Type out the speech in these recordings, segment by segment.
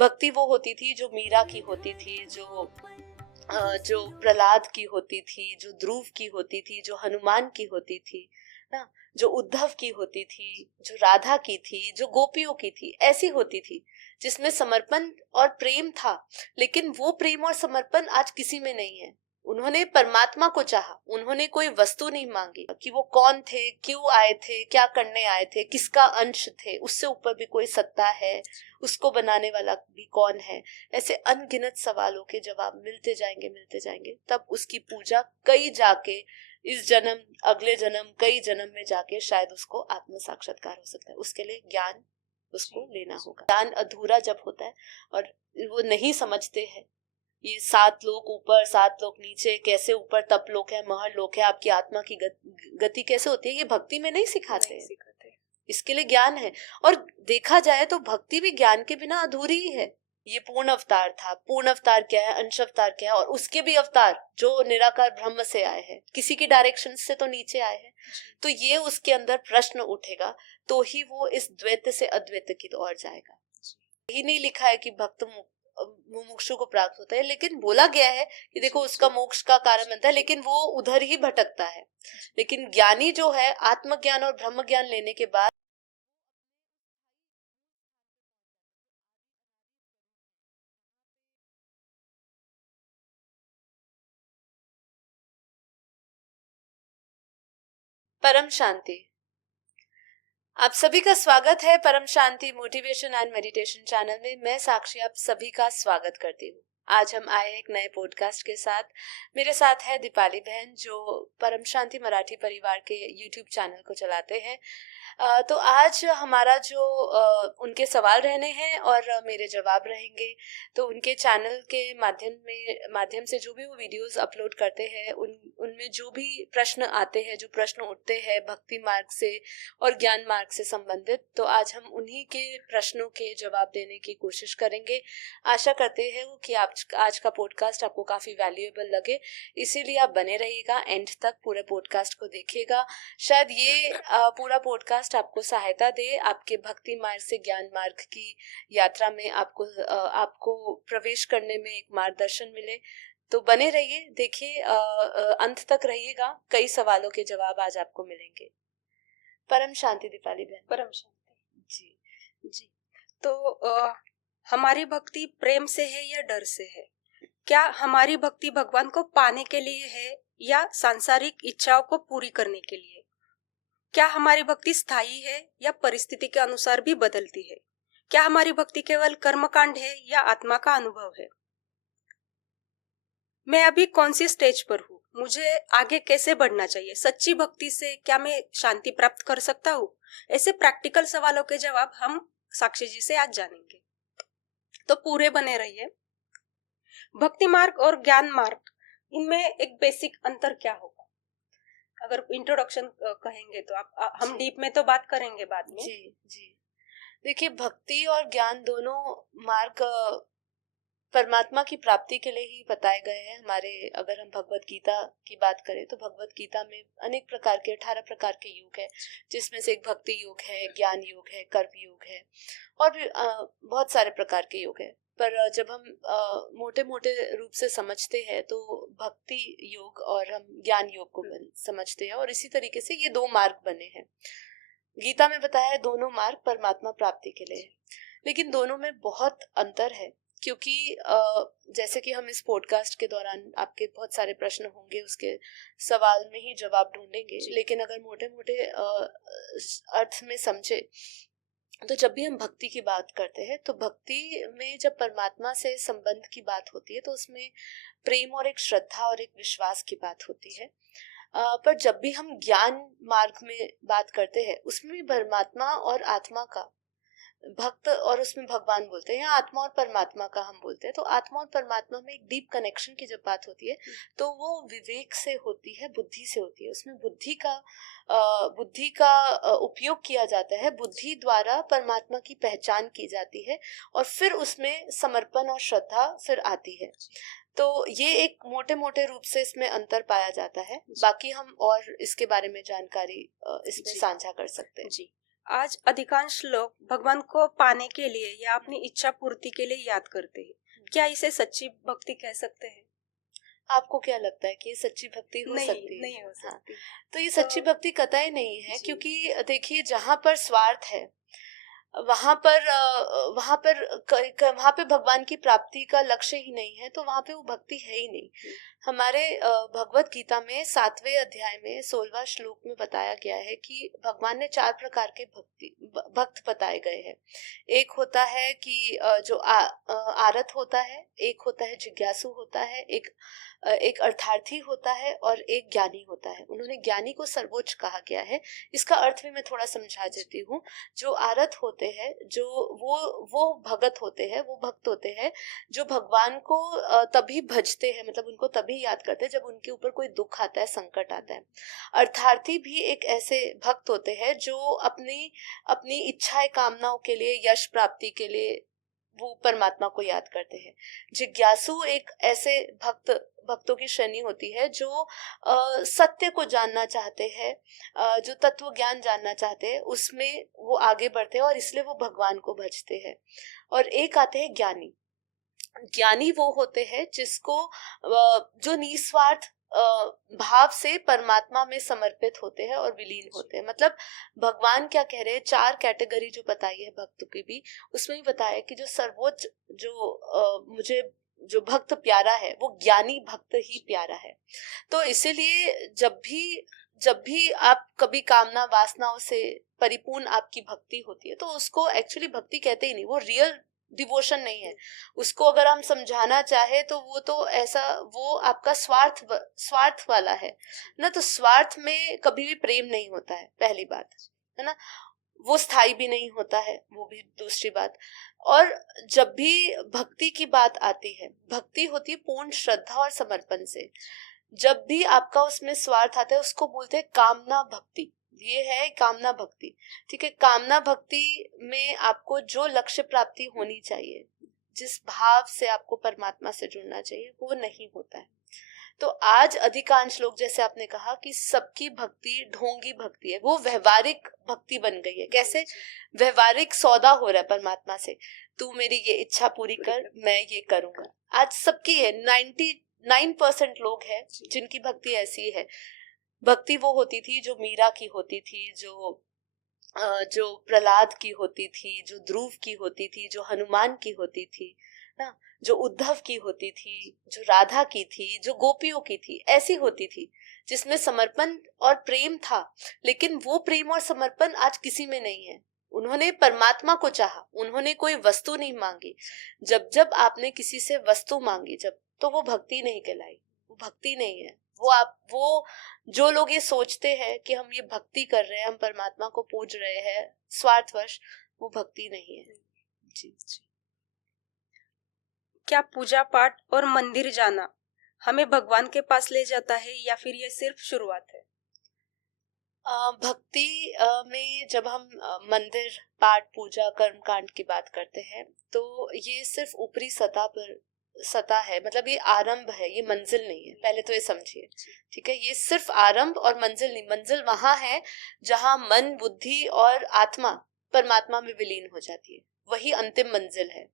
भक्ति वो होती थी जो मीरा की होती थी, जो प्रहलाद की होती थी, जो ध्रुव की होती थी, जो हनुमान की होती थी ना, जो उद्धव की होती थी, जो राधा की थी, जो गोपियों की थी, ऐसी होती थी जिसमें समर्पण और प्रेम था। लेकिन वो प्रेम और समर्पण आज किसी में नहीं है। उन्होंने परमात्मा को चाहा, उन्होंने कोई वस्तु नहीं मांगी कि वो कौन थे, क्यों आए थे, क्या करने आए थे, किसका अंश थे, उससे ऊपर भी कोई सत्ता है, उसको बनाने वाला भी कौन है। ऐसे अनगिनत सवालों के जवाब मिलते जाएंगे, तब उसकी पूजा कई जाके इस जन्म, अगले जन्म, कई जन्म में जाके शायद उसको आत्म साक्षात्कार हो सकता है। उसके लिए ज्ञान उसको लेना होगा। ज्ञान अधूरा जब होता है और वो नहीं समझते हैं ये 7 लोक ऊपर 7 लोक नीचे, कैसे ऊपर तप लोक है, महर लोक है, आपकी आत्मा की गति कैसे होती है, ये भक्ति में नहीं सिखाते हैं। इसके लिए ज्ञान है। और देखा जाए तो भक्ति भी ज्ञान के बिना अधूरी ही है। ये पूर्ण अवतार था, पूर्ण अवतार क्या है, अंश अवतार क्या है, और उसके भी अवतार जो निराकार ब्रह्म से आए हैं, किसी की डायरेक्शन से तो नीचे आए हैं। तो ये उसके अंदर प्रश्न उठेगा तो ही वो इस द्वैत से अद्वैत की ओर जाएगा। यही नहीं लिखा है कि भक्त मुमुक्षु को प्राप्त होता है, लेकिन बोला गया है कि देखो उसका मोक्ष का कारण बनता है, लेकिन वो उधर ही भटकता है। लेकिन ज्ञानी जो है, आत्मज्ञान और ब्रह्म ज्ञान लेने के बाद परम शांति। आप सभी का स्वागत है परम शांति मोटिवेशन एंड मेडिटेशन चैनल में। मैं साक्षी आप सभी का स्वागत करती हूँ। आज हम आए एक नए पॉडकास्ट के साथ। मेरे साथ है दीपाली बहन, जो परम शांति मराठी परिवार के यूट्यूब चैनल को चलाते हैं। तो आज हमारा जो उनके सवाल रहने हैं और मेरे जवाब रहेंगे। तो उनके चैनल के माध्यम से जो भी वो वीडियोस अपलोड करते हैं, उनमें जो भी प्रश्न आते हैं, जो प्रश्न उठते हैं भक्ति मार्ग से और ज्ञान मार्ग से संबंधित, तो आज हम उन्हीं के प्रश्नों के जवाब देने की कोशिश करेंगे। आशा करते हैं कि आज का पॉडकास्ट आपको काफी वैल्यूएबल लगे, इसीलिए आप बने रहिएगा, एंड तक पूरे पॉडकास्ट को देखिएगा। शायद ये पूरा पॉडकास्ट आपको सहायता दे आपके भक्ति मार्ग से ज्ञान मार्ग की यात्रा में, आपको प्रवेश करने में एक मार्गदर्शन मिले। तो बने रहिए, देखिए, अंत तक रहिएगा। कई सवालों के जवाब आज आपको मिलेंगे। परम शांति दीपाली बहन। परम शांति जी जी। तो हमारी भक्ति प्रेम से है या डर से है? क्या हमारी भक्ति भगवान को पाने के लिए है या सांसारिक इच्छाओं को पूरी करने के लिए? क्या हमारी भक्ति स्थायी है या परिस्थिति के अनुसार भी बदलती है? क्या हमारी भक्ति केवल कर्मकांड है या आत्मा का अनुभव है? मैं अभी कौन सी स्टेज पर हूँ? मुझे आगे कैसे बढ़ना चाहिए? सच्ची भक्ति से क्या मैं शांति प्राप्त कर सकता हूँ? ऐसे प्रैक्टिकल सवालों के जवाब हम साक्षी जी से आज जानेंगे, तो पूरे बने रहिए। भक्ति मार्ग और ज्ञान मार्ग, इनमें एक बेसिक अंतर क्या होगा? अगर इंट्रोडक्शन कहेंगे तो हम डीप में तो बात करेंगे बाद में। जी देखिए, भक्ति और ज्ञान दोनों मार्ग परमात्मा की प्राप्ति के लिए ही बताए गए हैं हमारे। अगर हम भगवत गीता की बात करें तो भगवत गीता में अनेक प्रकार के 18 प्रकार के योग है, जिसमें से एक भक्ति योग है, ज्ञान योग है, कर्म योग है, और भी बहुत सारे प्रकार के योग है। पर जब हम मोटे मोटे रूप से समझते हैं तो भक्ति योग और हम ज्ञान योग को समझते हैं, और इसी तरीके से ये 2 मार्ग बने हैं। गीता में बताया है दोनों मार्ग परमात्मा प्राप्ति के लिए है, लेकिन दोनों में बहुत अंतर है। क्योंकि जैसे कि हम इस पॉडकास्ट के दौरान आपके बहुत सारे प्रश्न होंगे, उसके सवाल में ही जवाब ढूंढेंगे, लेकिन अगर मोटे मोटे अर्थ में समझे तो जब भी हम भक्ति की बात करते हैं तो भक्ति में जब परमात्मा से संबंध की बात होती है तो उसमें प्रेम और एक श्रद्धा और एक विश्वास की बात होती है। पर जब भी हम ज्ञान मार्ग में बात करते हैं उसमें भी परमात्मा और आत्मा का, भक्त और उसमें भगवान बोलते हैं, या आत्मा और परमात्मा का हम बोलते हैं, तो आत्मा और परमात्मा में एक डीप कनेक्शन की जब बात होती है तो वो विवेक से होती है, बुद्धि से होती है। उसमें बुद्धि का उपयोग किया जाता है, बुद्धि द्वारा परमात्मा की पहचान की जाती है, और फिर उसमें समर्पण और श्रद्धा फिर आती है। तो ये एक मोटे मोटे रूप से इसमें अंतर पाया जाता है। बाकी हम और इसके बारे में जानकारी इसमें साझा कर सकते हैं। जी, आज अधिकांश लोग भगवान को पाने के लिए या अपनी इच्छा पूर्ति के लिए याद करते हैं। क्या इसे सच्ची भक्ति कह सकते हैं? आपको क्या लगता है कि ये सच्ची भक्ति हो सकती है? नहीं हो सकती। तो ये सच्ची भक्ति कतई नहीं है, क्योंकि देखिए जहाँ पर स्वार्थ है वहां पर वहां पे भगवान की प्राप्ति का लक्ष्य ही नहीं है, तो वहां पे वो भक्ति है ही नहीं। हमारे भगवत गीता में 7वें अध्याय में 16वां श्लोक में बताया गया है कि भगवान ने 4 प्रकार के भक्त बताए गए हैं। एक होता है कि जो आरत होता है, एक होता है जिज्ञासु होता है, एक अर्थार्थी होता है और एक ज्ञानी होता है। उन्होंने ज्ञानी को सर्वोच्च कहा गया है। इसका अर्थ भी मैं थोड़ा समझा देती हूँ। जो आरत होते हैं, जो वो भगत होते हैं, वो भक्त होते हैं जो भगवान को तभी भजते हैं, मतलब उनको तभी याद करते हैं जब उनके ऊपर कोई दुख आता है, संकट आता है। अर्थार्थी भी एक ऐसे भक्त होते हैं जो अपनी इच्छाएं, कामनाओं के लिए, यश प्राप्ति के लिए वो परमात्मा को याद करते हैं। जिज्ञासु एक ऐसे भक्तों की श्रेणी होती है जो सत्य को जानना चाहते हैं, जो तत्व ज्ञान जानना चाहते हैं, उसमें वो आगे बढ़ते हैं और इसलिए वो भगवान को भजते हैं। और एक आते हैं ज्ञानी। ज्ञानी वो होते हैं जिसको जो निस्वार्थ भाव से परमात्मा में समर्पित होते हैं और विलीन होते हैं। मतलब भगवान क्या कह रहे हैं, 4 कैटेगरी जो बताई है भक्तों की भी, उसमें भी बताया कि जो सर्वोच्च मुझे जो भक्त प्यारा है वो ज्ञानी भक्त ही प्यारा है। तो इसीलिए जब भी आप कभी कामना वासनाओं से परिपूर्ण आपकी भक्ति होती है, तो उसको एक्चुअली भक्ति कहते ही नहीं, वो रियल डिवोशन नहीं है। उसको अगर हम समझाना चाहे तो वो आपका स्वार्थ वाला है ना। तो स्वार्थ में कभी भी प्रेम नहीं होता है, पहली बात है ना। वो स्थायी भी नहीं होता है, वो भी दूसरी बात। और जब भी भक्ति की बात आती है, भक्ति होती है पूर्ण श्रद्धा और समर्पण से। जब भी आपका उसमें स्वार्थ आता है, उसको बोलते हैं कामना भक्ति। ये है कामना भक्ति, ठीक है। कामना भक्ति में आपको जो लक्ष्य प्राप्ति होनी चाहिए, जिस भाव से आपको परमात्मा से जुड़ना चाहिए, वो नहीं होता है। तो आज अधिकांश लोग, जैसे आपने कहा कि सबकी भक्ति ढोंगी भक्ति है, वो व्यवहारिक भक्ति बन गई है। कैसे? व्यवहारिक सौदा हो रहा है परमात्मा से, तू मेरी ये इच्छा पूरी कर, मैं ये करूंगा। आज सबकी है, 99% लोग हैं जिनकी भक्ति ऐसी है। भक्ति वो होती थी जो मीरा की होती थी, जो प्रहलाद की होती थी, जो ध्रुव की होती थी, जो हनुमान की होती थी ना, जो उद्धव की होती थी, जो राधा की थी, जो गोपियों की थी, ऐसी होती थी जिसमें समर्पण और प्रेम था। लेकिन वो प्रेम और समर्पण आज किसी में नहीं है। उन्होंने परमात्मा को चाहा, उन्होंने कोई वस्तु नहीं मांगी। जब आपने किसी से वस्तु मांगी, तो वो भक्ति नहीं कहलाई, वो भक्ति नहीं है। वो जो लोग ये सोचते हैं कि हम ये भक्ति कर रहे हैं, हम परमात्मा को पूज रहे हैं स्वार्थवश, वो भक्ति नहीं है। जी। क्या पूजा पाठ और मंदिर जाना हमें भगवान के पास ले जाता है या फिर ये सिर्फ शुरुआत है? भक्ति में जब हम मंदिर, पाठ, पूजा, कर्म कांड की बात करते हैं, तो ये सिर्फ ऊपरी सतह है। मतलब ये आरंभ है, ये मंजिल नहीं है। पहले तो ये समझिए, ठीक है। ये सिर्फ आरंभ और मंजिल नहीं। मंजिल वहां है जहां मन, बुद्धि और आत्मा परमात्मा में विलीन हो जाती है, वही अंतिम मंजिल है,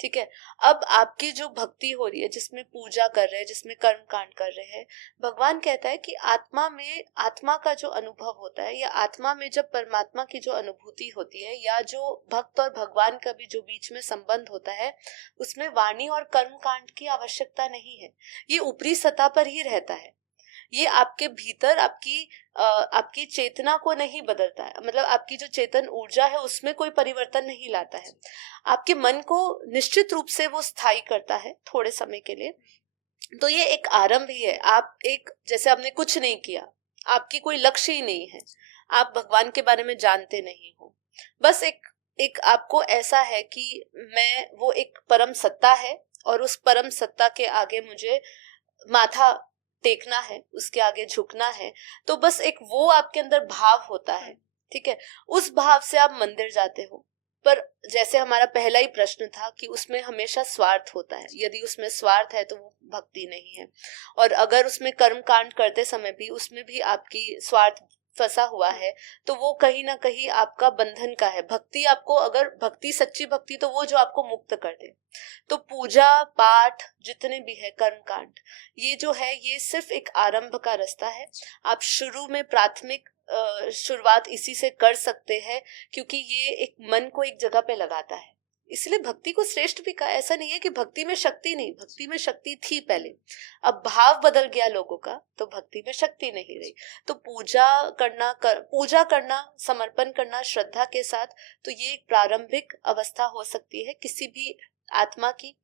ठीक है। अब आपकी जो भक्ति हो रही है, जिसमें पूजा कर रहे हैं, जिसमें कर्म कांड कर रहे हैं, भगवान कहता है कि आत्मा का जो अनुभव होता है, या आत्मा में जब परमात्मा की जो अनुभूति होती है, या जो भक्त और भगवान का भी जो बीच में संबंध होता है, उसमें वाणी और कर्म कांड की आवश्यकता नहीं है। ये ऊपरी सतह पर ही रहता है। ये आपके भीतर आपकी चेतना को नहीं बदलता है। मतलब आपकी जो चेतन ऊर्जा है उसमें कोई परिवर्तन नहीं लाता है। आपके मन को निश्चित रूप से वो स्थायी करता है थोड़े समय के लिए। तो ये एक आरंभ ही है। जैसे आपने कुछ नहीं किया, आपकी कोई लक्ष्य ही नहीं है, आप भगवान के बारे में जानते नहीं हो, बस एक आपको ऐसा है कि वो एक परम सत्ता है और उस परम सत्ता के आगे मुझे माथा टेकना है, उसके आगे झुकना है। तो बस एक वो आपके अंदर भाव होता है, ठीक है। उस भाव से आप मंदिर जाते हो। पर जैसे हमारा पहला ही प्रश्न था कि उसमें हमेशा स्वार्थ होता है। यदि उसमें स्वार्थ है तो वो भक्ति नहीं है। और अगर उसमें कर्म कांड करते समय भी उसमें भी आपकी फंसा हुआ है तो वो कहीं ना कहीं आपका बंधन का है। भक्ति आपको, अगर भक्ति सच्ची भक्ति, तो वो जो आपको मुक्त कर दे। तो पूजा पाठ जितने भी है कर्मकांड, ये जो है ये सिर्फ एक आरंभ का रास्ता है। आप शुरू में प्राथमिक शुरुआत इसी से कर सकते हैं, क्योंकि ये एक मन को एक जगह पे लगाता है। इसलिए भक्ति को श्रेष्ठ भी कहा। ऐसा नहीं है कि भक्ति में शक्ति नहीं, भक्ति में शक्ति थी पहले, अब भाव बदल गया लोगों का तो भक्ति में शक्ति नहीं रही। तो पूजा करना, समर्पण करना श्रद्धा के साथ, तो ये एक प्रारंभिक अवस्था हो सकती है किसी भी आत्मा की,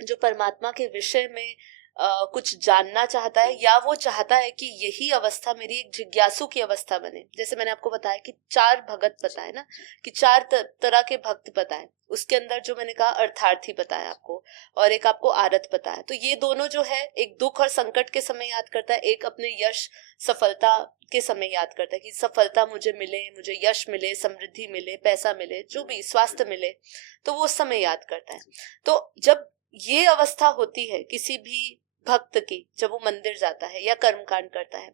जो परमात्मा के विषय में कुछ जानना चाहता है, या वो चाहता है कि यही अवस्था मेरी एक जिज्ञासु की अवस्था बने। जैसे मैंने आपको बताया कि 4 भगत बताए ना, कि 4 तरह के भक्त बताए। उसके अंदर जो मैंने कहा अर्थार्थी बताया आपको, और एक आपको आरत बताया। तो ये दोनों जो है, एक दुख और संकट के समय याद करता है, एक अपने यश सफलता के समय याद करता है कि सफलता मुझे मिले, मुझे यश मिले, समृद्धि मिले, पैसा मिले, जो भी स्वास्थ्य मिले, तो वो समय याद करता है। तो जब ये अवस्था होती है किसी भी भक्त की, जब वो मंदिर जाता है या कर्मकांड करता है,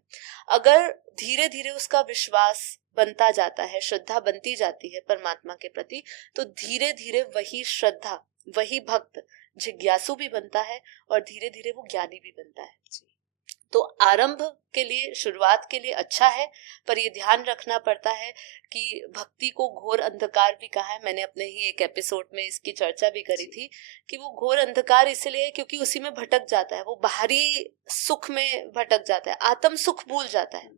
अगर धीरे धीरे उसका विश्वास बनता जाता है, श्रद्धा बनती जाती है परमात्मा के प्रति, तो धीरे धीरे वही श्रद्धा, वही भक्त जिज्ञासु भी बनता है और धीरे धीरे वो ज्ञानी भी बनता है। तो आरंभ के लिए, शुरुआत के लिए अच्छा है, पर ये ध्यान रखना पड़ता है कि भक्ति को घोर अंधकार भी कहा है। मैंने अपने ही एक एपिसोड में इसकी चर्चा भी करी थी कि वो घोर अंधकार इसलिए क्योंकि उसी में भटक जाता है, वो बाहरी सुख में भटक जाता है, आत्म सुख भूल जाता है।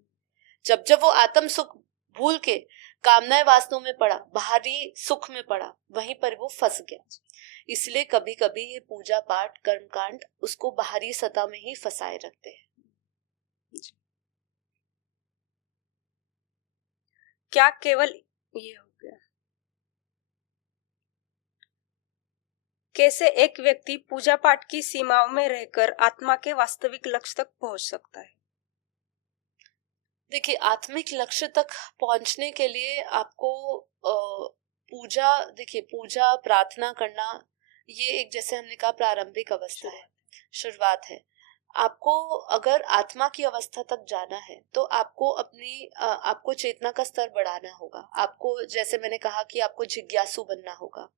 जब जब वो आत्म सुख भूल के कामनाएं वासनाओं में पड़ा, बाहरी सुख में पड़ा, वहीं पर वो फंस गया। इसलिए कभी कभी ये पूजा पाठ कर्मकांड उसको बाहरी सतह में ही फंसाए रखते हैं। क्या केवल ये हो गया? कैसे एक व्यक्ति पूजा पाठ की सीमाओं में रहकर आत्मा के वास्तविक लक्ष्य तक पहुंच सकता है? देखिए, आत्मिक लक्ष्य तक पहुंचने के लिए आपको पूजा, देखिए पूजा प्रार्थना करना, ये एक, जैसे हमने कहा, प्रारंभिक अवस्था है, शुरुआत है। आपको अगर आत्मा की अवस्था तक जाना है तो आपको आपको चेतना का स्तर बढ़ाना होगा। आपको, जैसे मैंने कहा, कि आपको जिज्ञासु बनना होगा।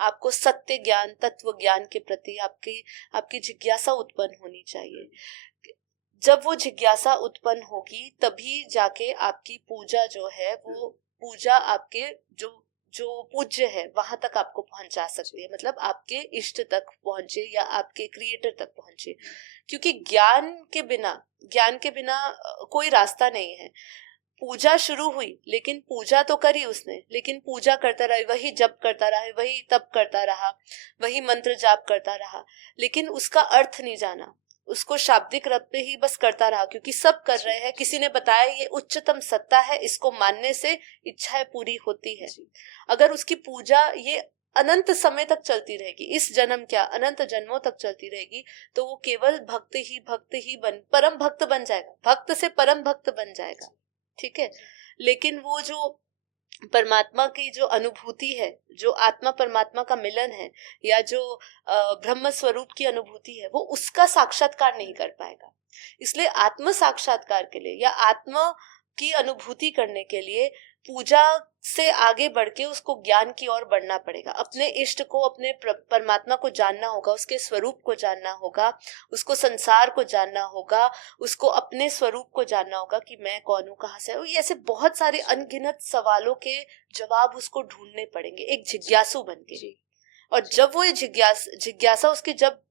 आपको सत्य ज्ञान, तत्व ज्ञान के प्रति आपकी जिज्ञासा उत्पन्न होनी चाहिए। जब वो जिज्ञासा उत्पन्न होगी तभी जाके आपकी पूजा जो है, वो पूजा आपके जो पूज्य है वहां तक आपको पहुंचा सकती है, मतलब आपके इष्ट तक पहुंचे या आपके क्रिएटर तक पहुंचे। क्योंकि ज्ञान के बिना कोई रास्ता नहीं है। पूजा शुरू हुई, लेकिन पूजा तो करी उसने, लेकिन पूजा करता रहा, वही जप करता रहा, वही तप करता रहा, वही मंत्र जाप करता रहा, लेकिन उसका अर्थ नहीं जाना, उसको शाब्दिक रब पे ही बस करता रहा, क्योंकि सब कर रहे हैं, किसी ने बताया ये उच्चतम सत्ता है, इसको मानने से इच्छाएं पूरी होती है। अगर उसकी पूजा ये अनंत समय तक चलती रहेगी, इस जन्म क्या अनंत जन्मों तक चलती रहेगी, तो वो केवल भक्त ही परम भक्त बन जाएगा, भक्त से परम भक्त बन जाएगा। ठीक है, लेकिन वो जो परमात्मा की जो अनुभूति है, जो आत्मा परमात्मा का मिलन है, या जो ब्रह्म स्वरूप की अनुभूति है, वो उसका साक्षात्कार नहीं कर पाएगा। इसलिए आत्म साक्षात्कार के लिए या आत्मा की अनुभूति करने के लिए पूजा से आगे बढ़ के उसको ज्ञान की ओर बढ़ना पड़ेगा। अपने इष्ट को, अपने परमात्मा को जानना होगा, उसके स्वरूप को जानना होगा, उसको संसार को जानना होगा, उसको अपने स्वरूप को जानना होगा कि मैं कौन हूँ, कहाँ से हूँ। ऐसे बहुत सारे अनगिनत सवालों के जवाब उसको ढूंढने पड़ेंगे एक जिज्ञासु बन के। और जब वो जिज्ञासा उसकी जब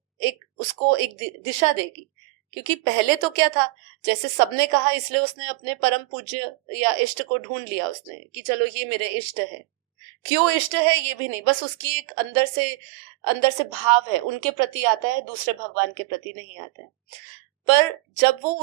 उसको एक दिशा देगी, क्योंकि पहले तो क्या था, जैसे सबने कहा, इसलिए उसने अपने परम पूज्य या इष्ट को ढूंढ लिया उसने, कि चलो ये मेरे इष्ट है। क्यों इष्ट है ये भी नहीं, बस उसकी एक अंदर से भाव है, उनके प्रति आता है, दूसरे भगवान के प्रति नहीं आता है। पर जब वो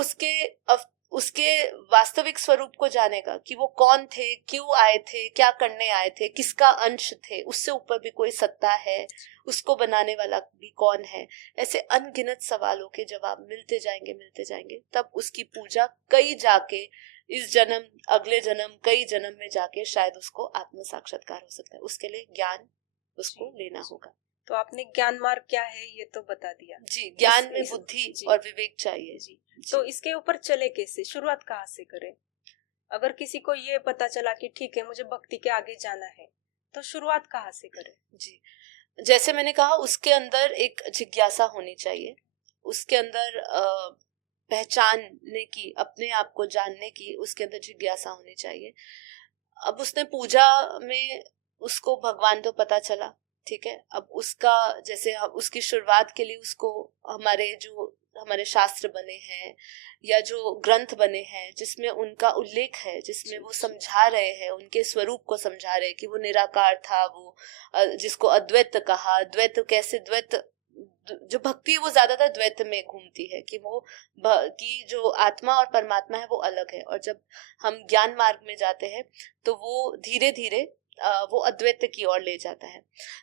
उसके वास्तविक स्वरूप को जानेगा कि वो कौन थे, क्यों आए थे, क्या करने आए थे, किसका अंश थे, उससे ऊपर भी कोई सत्ता है, उसको बनाने वाला भी कौन है, ऐसे अनगिनत सवालों के जवाब मिलते जाएंगे, तब उसकी पूजा इस जन्म, अगले जन्म, कई जन्म में जाके शायद उसको आत्म साक्षात्कार हो सकता है। उसके लिए ज्ञान उसको लेना होगा। तो आपने ज्ञान मार्ग क्या है ये तो बता दिया जी। ज्ञान में बुद्धि और विवेक चाहिए जी। तो इसके ऊपर चले कैसे, शुरुआत कहाँ से करें? अगर किसी को ये पता चला कि ठीक है मुझे भक्ति के आगे जाना है, तो शुरुआत कहाँ से करें? जी, जैसे मैंने कहा, उसके अंदर एक जिज्ञासा होनी चाहिए, उसके अंदर पहचानने की, अपने आप को जानने की उसके अंदर जिज्ञासा होनी चाहिए। अब उसने पूजा में, उसको भगवान तो पता चला, ठीक है, अब उसका जैसे उसकी शुरुआत के लिए उसको हमारे शास्त्र बने हैं या जो ग्रंथ बने हैं जिसमें उनका उल्लेख है, जिसमें वो समझा रहे हैं, उनके स्वरूप को समझा रहे हैं कि वो निराकार था, वो जिसको अद्वैत कहा, द्वैत कैसे, द्वैत जो भक्ति है वो ज्यादातर द्वैत में घूमती है कि वो कि जो आत्मा और परमात्मा है वो अलग है, और जब हम ज्ञान मार्ग में जाते हैं तो वो धीरे धीरे वो अद्वैत की ओर ले जाता है।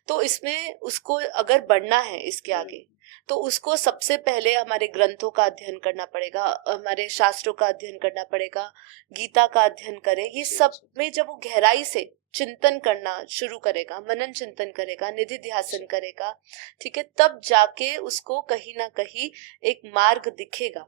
तो इसमें उसको अगर बढ़ना है इसके आगे, तो उसको सबसे पहले हमारे ग्रंथों का अध्ययन करना पड़ेगा, हमारे शास्त्रों का अध्ययन करना पड़ेगा, गीता का अध्ययन करे। ये सब में जब वो गहराई से चिंतन करना शुरू करेगा, मनन चिंतन करेगा, निधि ध्यासन करेगा, ठीक है, तब जाके उसको कहीं ना कहीं एक मार्ग दिखेगा।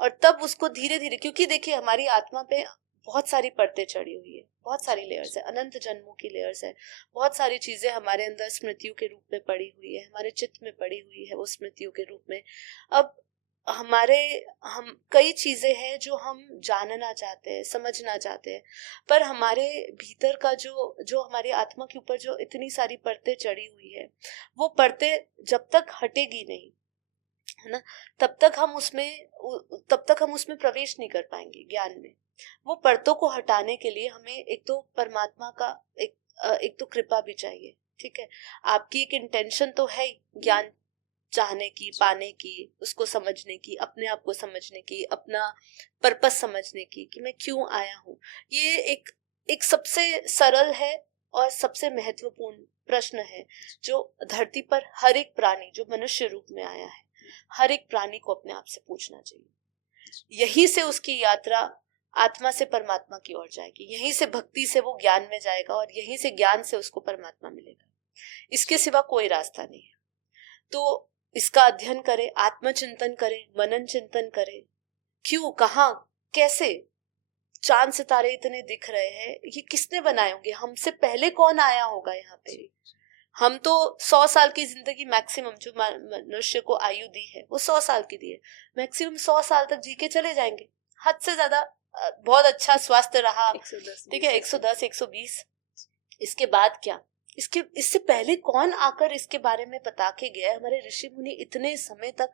और तब उसको धीरे धीरे, क्योंकि देखिए हमारी आत्मा पे बहुत सारी परतें चढ़ी हुई है, बहुत सारी लेयर्स है, अनंत जन्मों की लेयर्स है, बहुत सारी चीजें हमारे अंदर स्मृतियों के रूप में पड़ी हुई है, हमारे चित्त में पड़ी हुई है वो स्मृतियों के रूप में। अब हम कई चीजें हैं जो हम जानना चाहते हैं, समझना चाहते हैं, पर हमारे भीतर का जो हमारी आत्मा के ऊपर जो इतनी सारी परतें चढ़ी हुई है, वो परतें जब तक हटेगी नहीं, है ना, तब तक हम उसमें प्रवेश नहीं कर पाएंगे ज्ञान में। वो परतों को हटाने के लिए हमें एक तो परमात्मा का एक तो कृपा भी चाहिए, ठीक है। आपकी एक इंटेंशन तो है ज्ञान चाहने की, पाने की, उसको समझने की, अपने आप को समझने की, अपना पर्पस समझने की कि मैं क्यों आया हूँ। ये एक सबसे सरल है और सबसे महत्वपूर्ण प्रश्न है जो धरती पर हर एक प्राणी जो मनुष्य रूप में आया है, हर एक प्राणी को अपने आप से पूछना चाहिए। यहीं से उसकी यात्रा आत्मा से परमात्मा की ओर जाएगी, यहीं से भक्ति से वो ज्ञान में जाएगा और यहीं से ज्ञान से उसको परमात्मा मिलेगा। इसके सिवा कोई रास्ता नहीं है। तो इसका अध्ययन करे, आत्मचिंतन करे, मनन चिंतन करे। क्यों, कहाँ, कैसे चांद सितारे इतने दिख रहे हैं, ये किसने बनाए होंगे, हमसे पहले कौन आया होगा यहाँ पे। हम तो 100 साल की जिंदगी मैक्सिमम जो मनुष्य को आयु दी है वो 100 साल की दी है, मैक्सिमम 100 साल तक जी के चले जाएंगे, हद से ज्यादा बहुत अच्छा स्वास्थ्य रहा, ठीक है, 110 120, इसके बाद क्या, इससे पहले कौन आकर इसके बारे में बता के गया। हमारे ऋषि मुनि इतने समय तक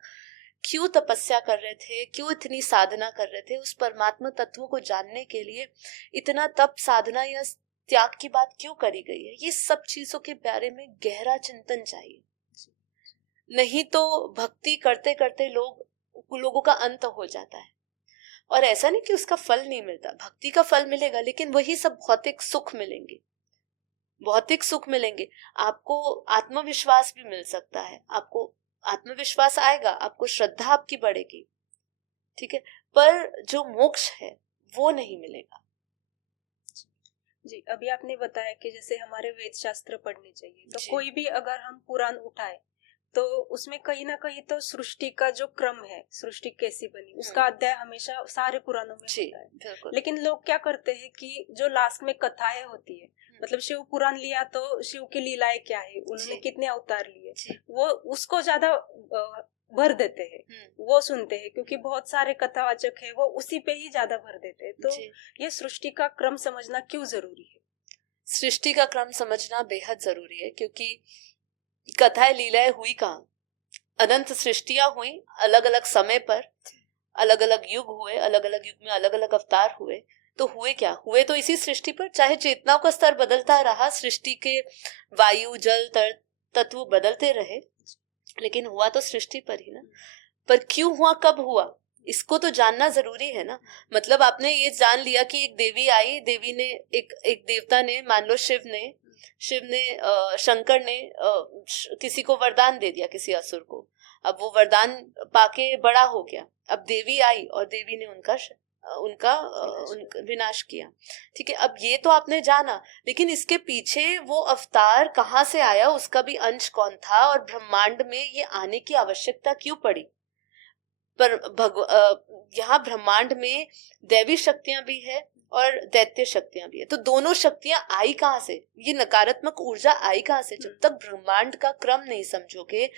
क्यों तपस्या कर रहे थे, क्यों इतनी साधना कर रहे थे, उस परमात्मा तत्व को जानने के लिए इतना तप, साधना या त्याग की बात क्यों करी गई है। ये सब चीजों के बारे में गहरा चिंतन चाहिए, नहीं तो भक्ति करते करते लोगों का अंत हो जाता है। और ऐसा नहीं कि उसका फल नहीं मिलता, भक्ति का फल मिलेगा, लेकिन वही सब भौतिक सुख मिलेंगे, भौतिक सुख मिलेंगे। आपको आत्मविश्वास भी मिल सकता है, आपको आत्मविश्वास आएगा, आपको श्रद्धा आपकी बढ़ेगी, ठीक है, पर जो मोक्ष है वो नहीं मिलेगा। जी, अभी आपने बताया कि जैसे हमारे वेद शास्त्र पढ़ने चाहिए, तो जी। कोई भी अगर हम पुराण उठाए तो उसमें कहीं ना कहीं तो सृष्टि का जो क्रम है, सृष्टि कैसी बनी, उसका अध्याय हमेशा सारे पुराणों में होता है। बिल्कुल। लेकिन लोग क्या करते हैं कि जो लास्ट में कथाएं होती है, मतलब शिव पुराण लिया तो शिव की लीलाएं क्या है, उन्होंने कितने अवतार लिए, वो उसको ज्यादा भर देते हैं, वो सुनते हैं, क्योंकि बहुत सारे कथावाचक है वो उसी पे ही ज्यादा भर देते हैं। तो ये सृष्टि का क्रम समझना क्यों जरूरी है? सृष्टि का क्रम समझना बेहद जरूरी है, क्योंकि कथाएं लीलाएं हुई कहाँ, अनंत सृष्टियां हुई, अलग अलग समय पर अलग अलग युग हुए, अलग अलग युग में अलग अलग अवतार हुए, तो हुए क्या, हुए तो इसी सृष्टि पर। चाहे चेतनाओं का स्तर बदलता रहा, सृष्टि के वायु जल तत्व बदलते रहे, लेकिन हुआ तो सृष्टि पर ही ना। पर क्यों हुआ, कब हुआ, इसको तो जानना जरूरी है ना। मतलब आपने ये जान लिया कि एक देवी आई, देवी ने एक देवता ने, मान लो शिव ने शंकर ने किसी को वरदान दे दिया, किसी असुर को। अब वो वरदान पाके बड़ा हो गया, अब देवी आई और देवी ने उनका विनाश किया, ठीक है। अब ये तो आपने जाना, लेकिन इसके पीछे वो अवतार कहाँ से आया, उसका भी अंश कौन था, और ब्रह्मांड में ये आने की आवश्यकता क्यों पड़ी। पर यहाँ ब्रह्मांड में दैवी शक्तियां भी है और दैत्य शक्तियां भी है। तो दोनों शक्तियां आई कहाँ से, ये नकारात्मक ऊर्जा आई कहाँ से? जब तक ब्रह्मांड का क्रम नहीं समझोगे,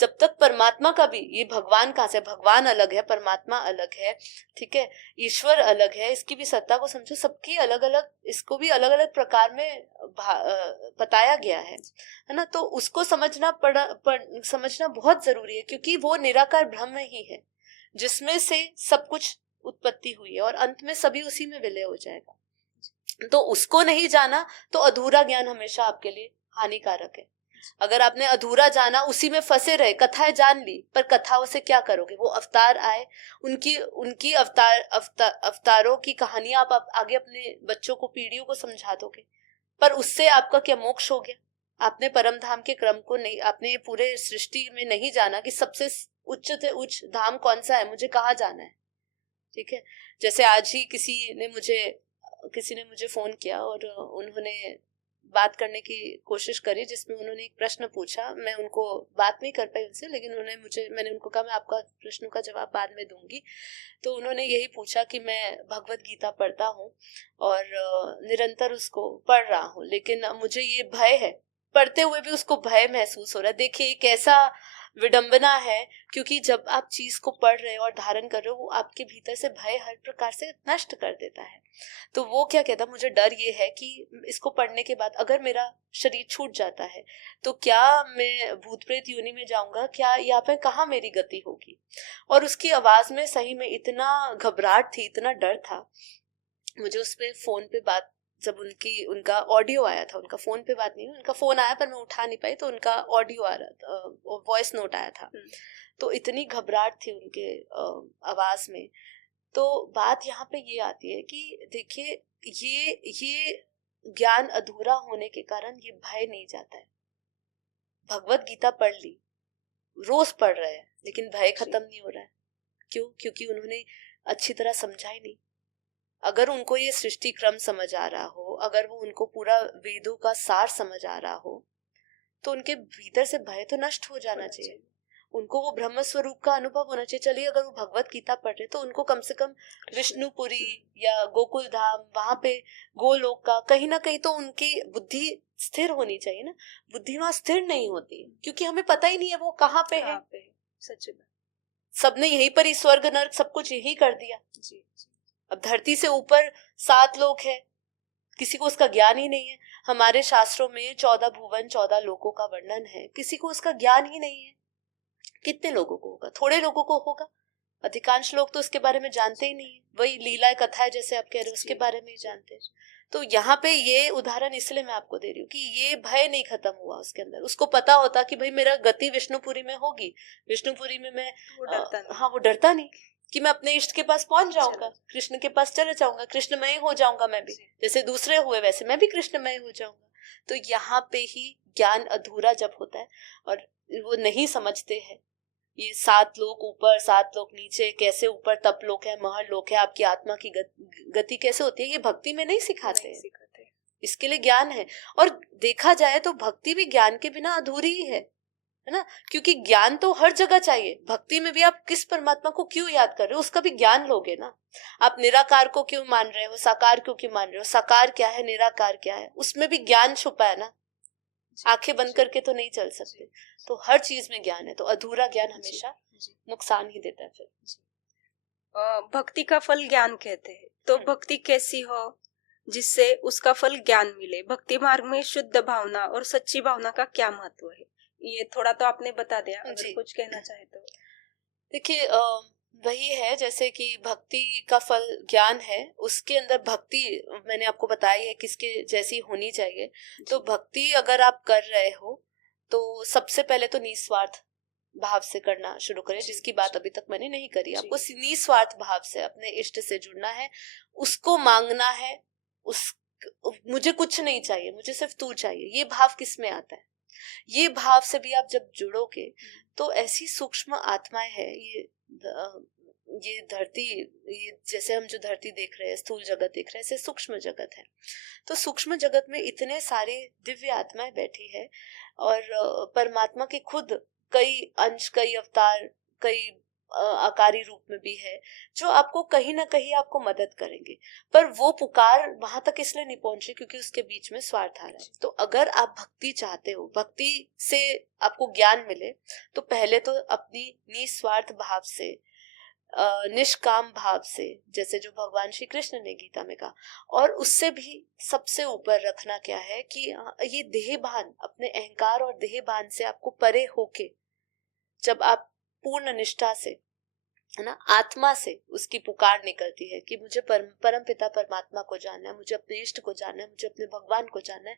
जब तक परमात्मा का भी, ये भगवान कहाँ से, भगवान अलग है, परमात्मा अलग है, ठीक है, ईश्वर अलग है, इसकी भी सत्ता को समझो, सबकी अलग अलग, इसको भी अलग अलग प्रकार में बताया गया है ना। तो उसको समझना बहुत जरूरी है, क्योंकि वो निराकार ब्रह्म ही है जिसमें से सब कुछ उत्पत्ति हुई है और अंत में सभी उसी में विलय हो जाएगा। तो उसको नहीं जाना तो अधूरा ज्ञान हमेशा आपके लिए हानिकारक है। अगर आपने अधूरा जाना, उसी में फंसे रहे, कथाएं जान ली, पर कथाओं से क्या करोगे? वो अवतार आए, उनकी अवतारों की कहानियां आप आगे अपने बच्चों को, पीढ़ियों को समझा दोगे, पर उससे आपका क्या मोक्ष हो गया? आपने परम धाम के क्रम को नहीं, आपने पूरे सृष्टि में नहीं जाना कि सबसे उच्च से उच्च धाम कौन सा है, मुझे कहाँ जाना है, ठीक है। जैसे आज ही किसी ने मुझे फोन किया और उन्होंने बात करने की कोशिश करी, जिसमें उन्होंने एक प्रश्न पूछा। मैं उनको बात नहीं कर पाई उनसे, लेकिन मैंने उनको कहा मैं आपका प्रश्न का जवाब बाद में दूंगी। तो उन्होंने यही पूछा कि मैं भगवत गीता पढ़ता हूँ और निरंतर उसको पढ़ रहा हूँ, लेकिन मुझे ये भय है, पढ़ते हुए भी उसको भय महसूस हो रहा है। देखिए एक ऐसा विडंबना है, क्योंकि जब आप चीज को पढ़ रहे हो और धारण कर रहे हो, वो आपके भीतर से भय हर प्रकार से नष्ट कर देता है। तो वो क्या कहता, मुझे डर ये है कि इसको पढ़ने के बाद अगर मेरा शरीर छूट जाता है तो क्या मैं भूत प्रेत योनि में जाऊंगा, क्या यहाँ पे कहाँ मेरी गति होगी? और उसकी आवाज में सही में इतना घबराहट थी, इतना डर था। मुझे उस पे फोन पे बात, जब उनका ऑडियो आया था, उनका फोन पे बात नहीं, उनका फोन आया पर मैं उठा नहीं पाई, तो उनका ऑडियो आ रहा था, वॉइस नोट आया था। तो इतनी घबराहट थी उनके आवाज में। तो बात यहाँ पे ये आती है कि देखिए ये ज्ञान अधूरा होने के कारण ये भय नहीं जाता है। भगवत गीता पढ़ ली, रोज पढ़ रहे हैं, लेकिन भय खत्म नहीं हो रहा है। क्यों? क्योंकि उन्होंने अच्छी तरह समझा ही नहीं। अगर उनको ये सृष्टि क्रम समझ आ रहा हो, अगर वो उनको पूरा वेदों का सार समझ आ रहा हो, तो उनके भीतर से भय तो नष्ट हो जाना चाहिए। उनको वो ब्रह्म स्वरूप का अनुभव होना चाहिए। चलिए अगर वो भगवत गीता पढ़ रहे तो उनको कम से कम विष्णुपुरी या गोकुल धाम, वहां पे गोलोक का कहीं ना कहीं तो उनकी बुद्धि स्थिर होनी चाहिए ना। बुद्धि वहां स्थिर नहीं होती, क्योंकि हमें पता ही नहीं है वो कहाँ पे है। सच में सबने यहीं पर ही स्वर्ग नर्क सब कुछ यही कर दिया। जी। अब धरती से ऊपर 7 लोक है, किसी को उसका ज्ञान ही नहीं है। हमारे शास्त्रों में 14 भुवन 14 लोकों का वर्णन है, किसी को उसका ज्ञान ही नहीं है। कितने लोगों को होगा? थोड़े लोगों को होगा। अधिकांश लोग तो उसके बारे में जानते ही नहीं। वही लीला कथा है जैसे आप कह रहे हो, उसके बारे में ही जानते हैं। तो यहाँ पे ये उदाहरण इसलिए मैं आपको दे रही हूँ कि ये भय नहीं खत्म हुआ उसके अंदर। उसको पता होता कि भाई मेरा गति विष्णुपुरी में होगी, विष्णुपुरी में मैं वो डरता नहीं कि मैं अपने इष्ट के पास पहुंच जाऊंगा, कृष्ण के पास चले जाऊंगा, कृष्णमय हो जाऊंगा। मैं भी जैसे दूसरे हुए वैसे मैं भी कृष्णमय हो जाऊंगा। तो यहाँ पे ही ज्ञान अधूरा जब होता है और वो नहीं समझते हैं ये 7 लोक ऊपर 7 लोक नीचे, कैसे ऊपर तप लोक है, महर लोक है, आपकी आत्मा की गति कैसे होती है, ये भक्ति में नहीं सिखाते हैं। इसके लिए ज्ञान है। और देखा जाए तो भक्ति भी ज्ञान के बिना अधूरी ही है ना। क्योंकि ज्ञान तो हर जगह चाहिए। भक्ति में भी आप किस परमात्मा को क्यों याद कर रहे हो, उसका भी ज्ञान लोगे ना। आप निराकार को क्यों मान रहे हो, साकार को क्यों मान रहे हो, साकार क्या है, निराकार क्या है, उसमें भी ज्ञान छुपा है ना। आंखें बंद करके तो नहीं चल सकते। तो हर चीज में ज्ञान है। तो अधूरा ज्ञान हमेशा नुकसान ही देता है। फिर भक्ति का फल ज्ञान कहते हैं, तो भक्ति कैसी हो जिससे उसका फल ज्ञान मिले? भक्ति मार्ग में शुद्ध भावना और सच्ची भावना का क्या महत्व है? ये थोड़ा तो आपने बता दिया, अगर कुछ कहना चाहे तो। देखिए वही है, जैसे कि भक्ति का फल ज्ञान है, उसके अंदर भक्ति मैंने आपको बताई है किसके जैसी होनी चाहिए। तो भक्ति अगर आप कर रहे हो तो सबसे पहले तो निस्वार्थ भाव से करना शुरू करें, जिसकी बात अभी तक मैंने नहीं करी। आपको निस्वार्थ भाव से अपने इष्ट से जुड़ना है, उसको मांगना है। मुझे कुछ नहीं चाहिए, मुझे सिर्फ तू चाहिए, ये भाव किस में आता है? ये भाव से भी आप जब जुड़ोगे तो ऐसी सूक्ष्म आत्माएं है ये धरती, ये जैसे हम जो धरती देख रहे हैं, स्थूल जगत देख रहे हैं, ऐसे सूक्ष्म जगत है। तो सूक्ष्म जगत में इतने सारे दिव्य आत्माएं बैठी है और परमात्मा के खुद कई अंश, कई अवतार, कई आकारी रूप में भी है, जो आपको कहीं ना कहीं आपको मदद करेंगे। पर वो पुकार वहां तक इसलिए नहीं पहुंची क्योंकि उसके बीच में स्वार्थ आ रहा है। तो अगर आप भक्ति चाहते हो, भक्ति से आपको ज्ञान मिले, तो पहले तो अपनी निस्वार्थ भाव से, निष्काम भाव से, जैसे जो भगवान श्री कृष्ण ने गीता में कहा, और उससे भी सबसे ऊपर रखना क्या है कि ये देहभान, अपने अहंकार और देहभान से आपको परे होके जब आप पूर्ण निष्ठा से, है ना, आत्मा से उसकी पुकार निकलती है कि मुझे परम पिता परमात्मा को जानना है, मुझे अपने इष्ट को जानना है, मुझे अपने भगवान को जानना है,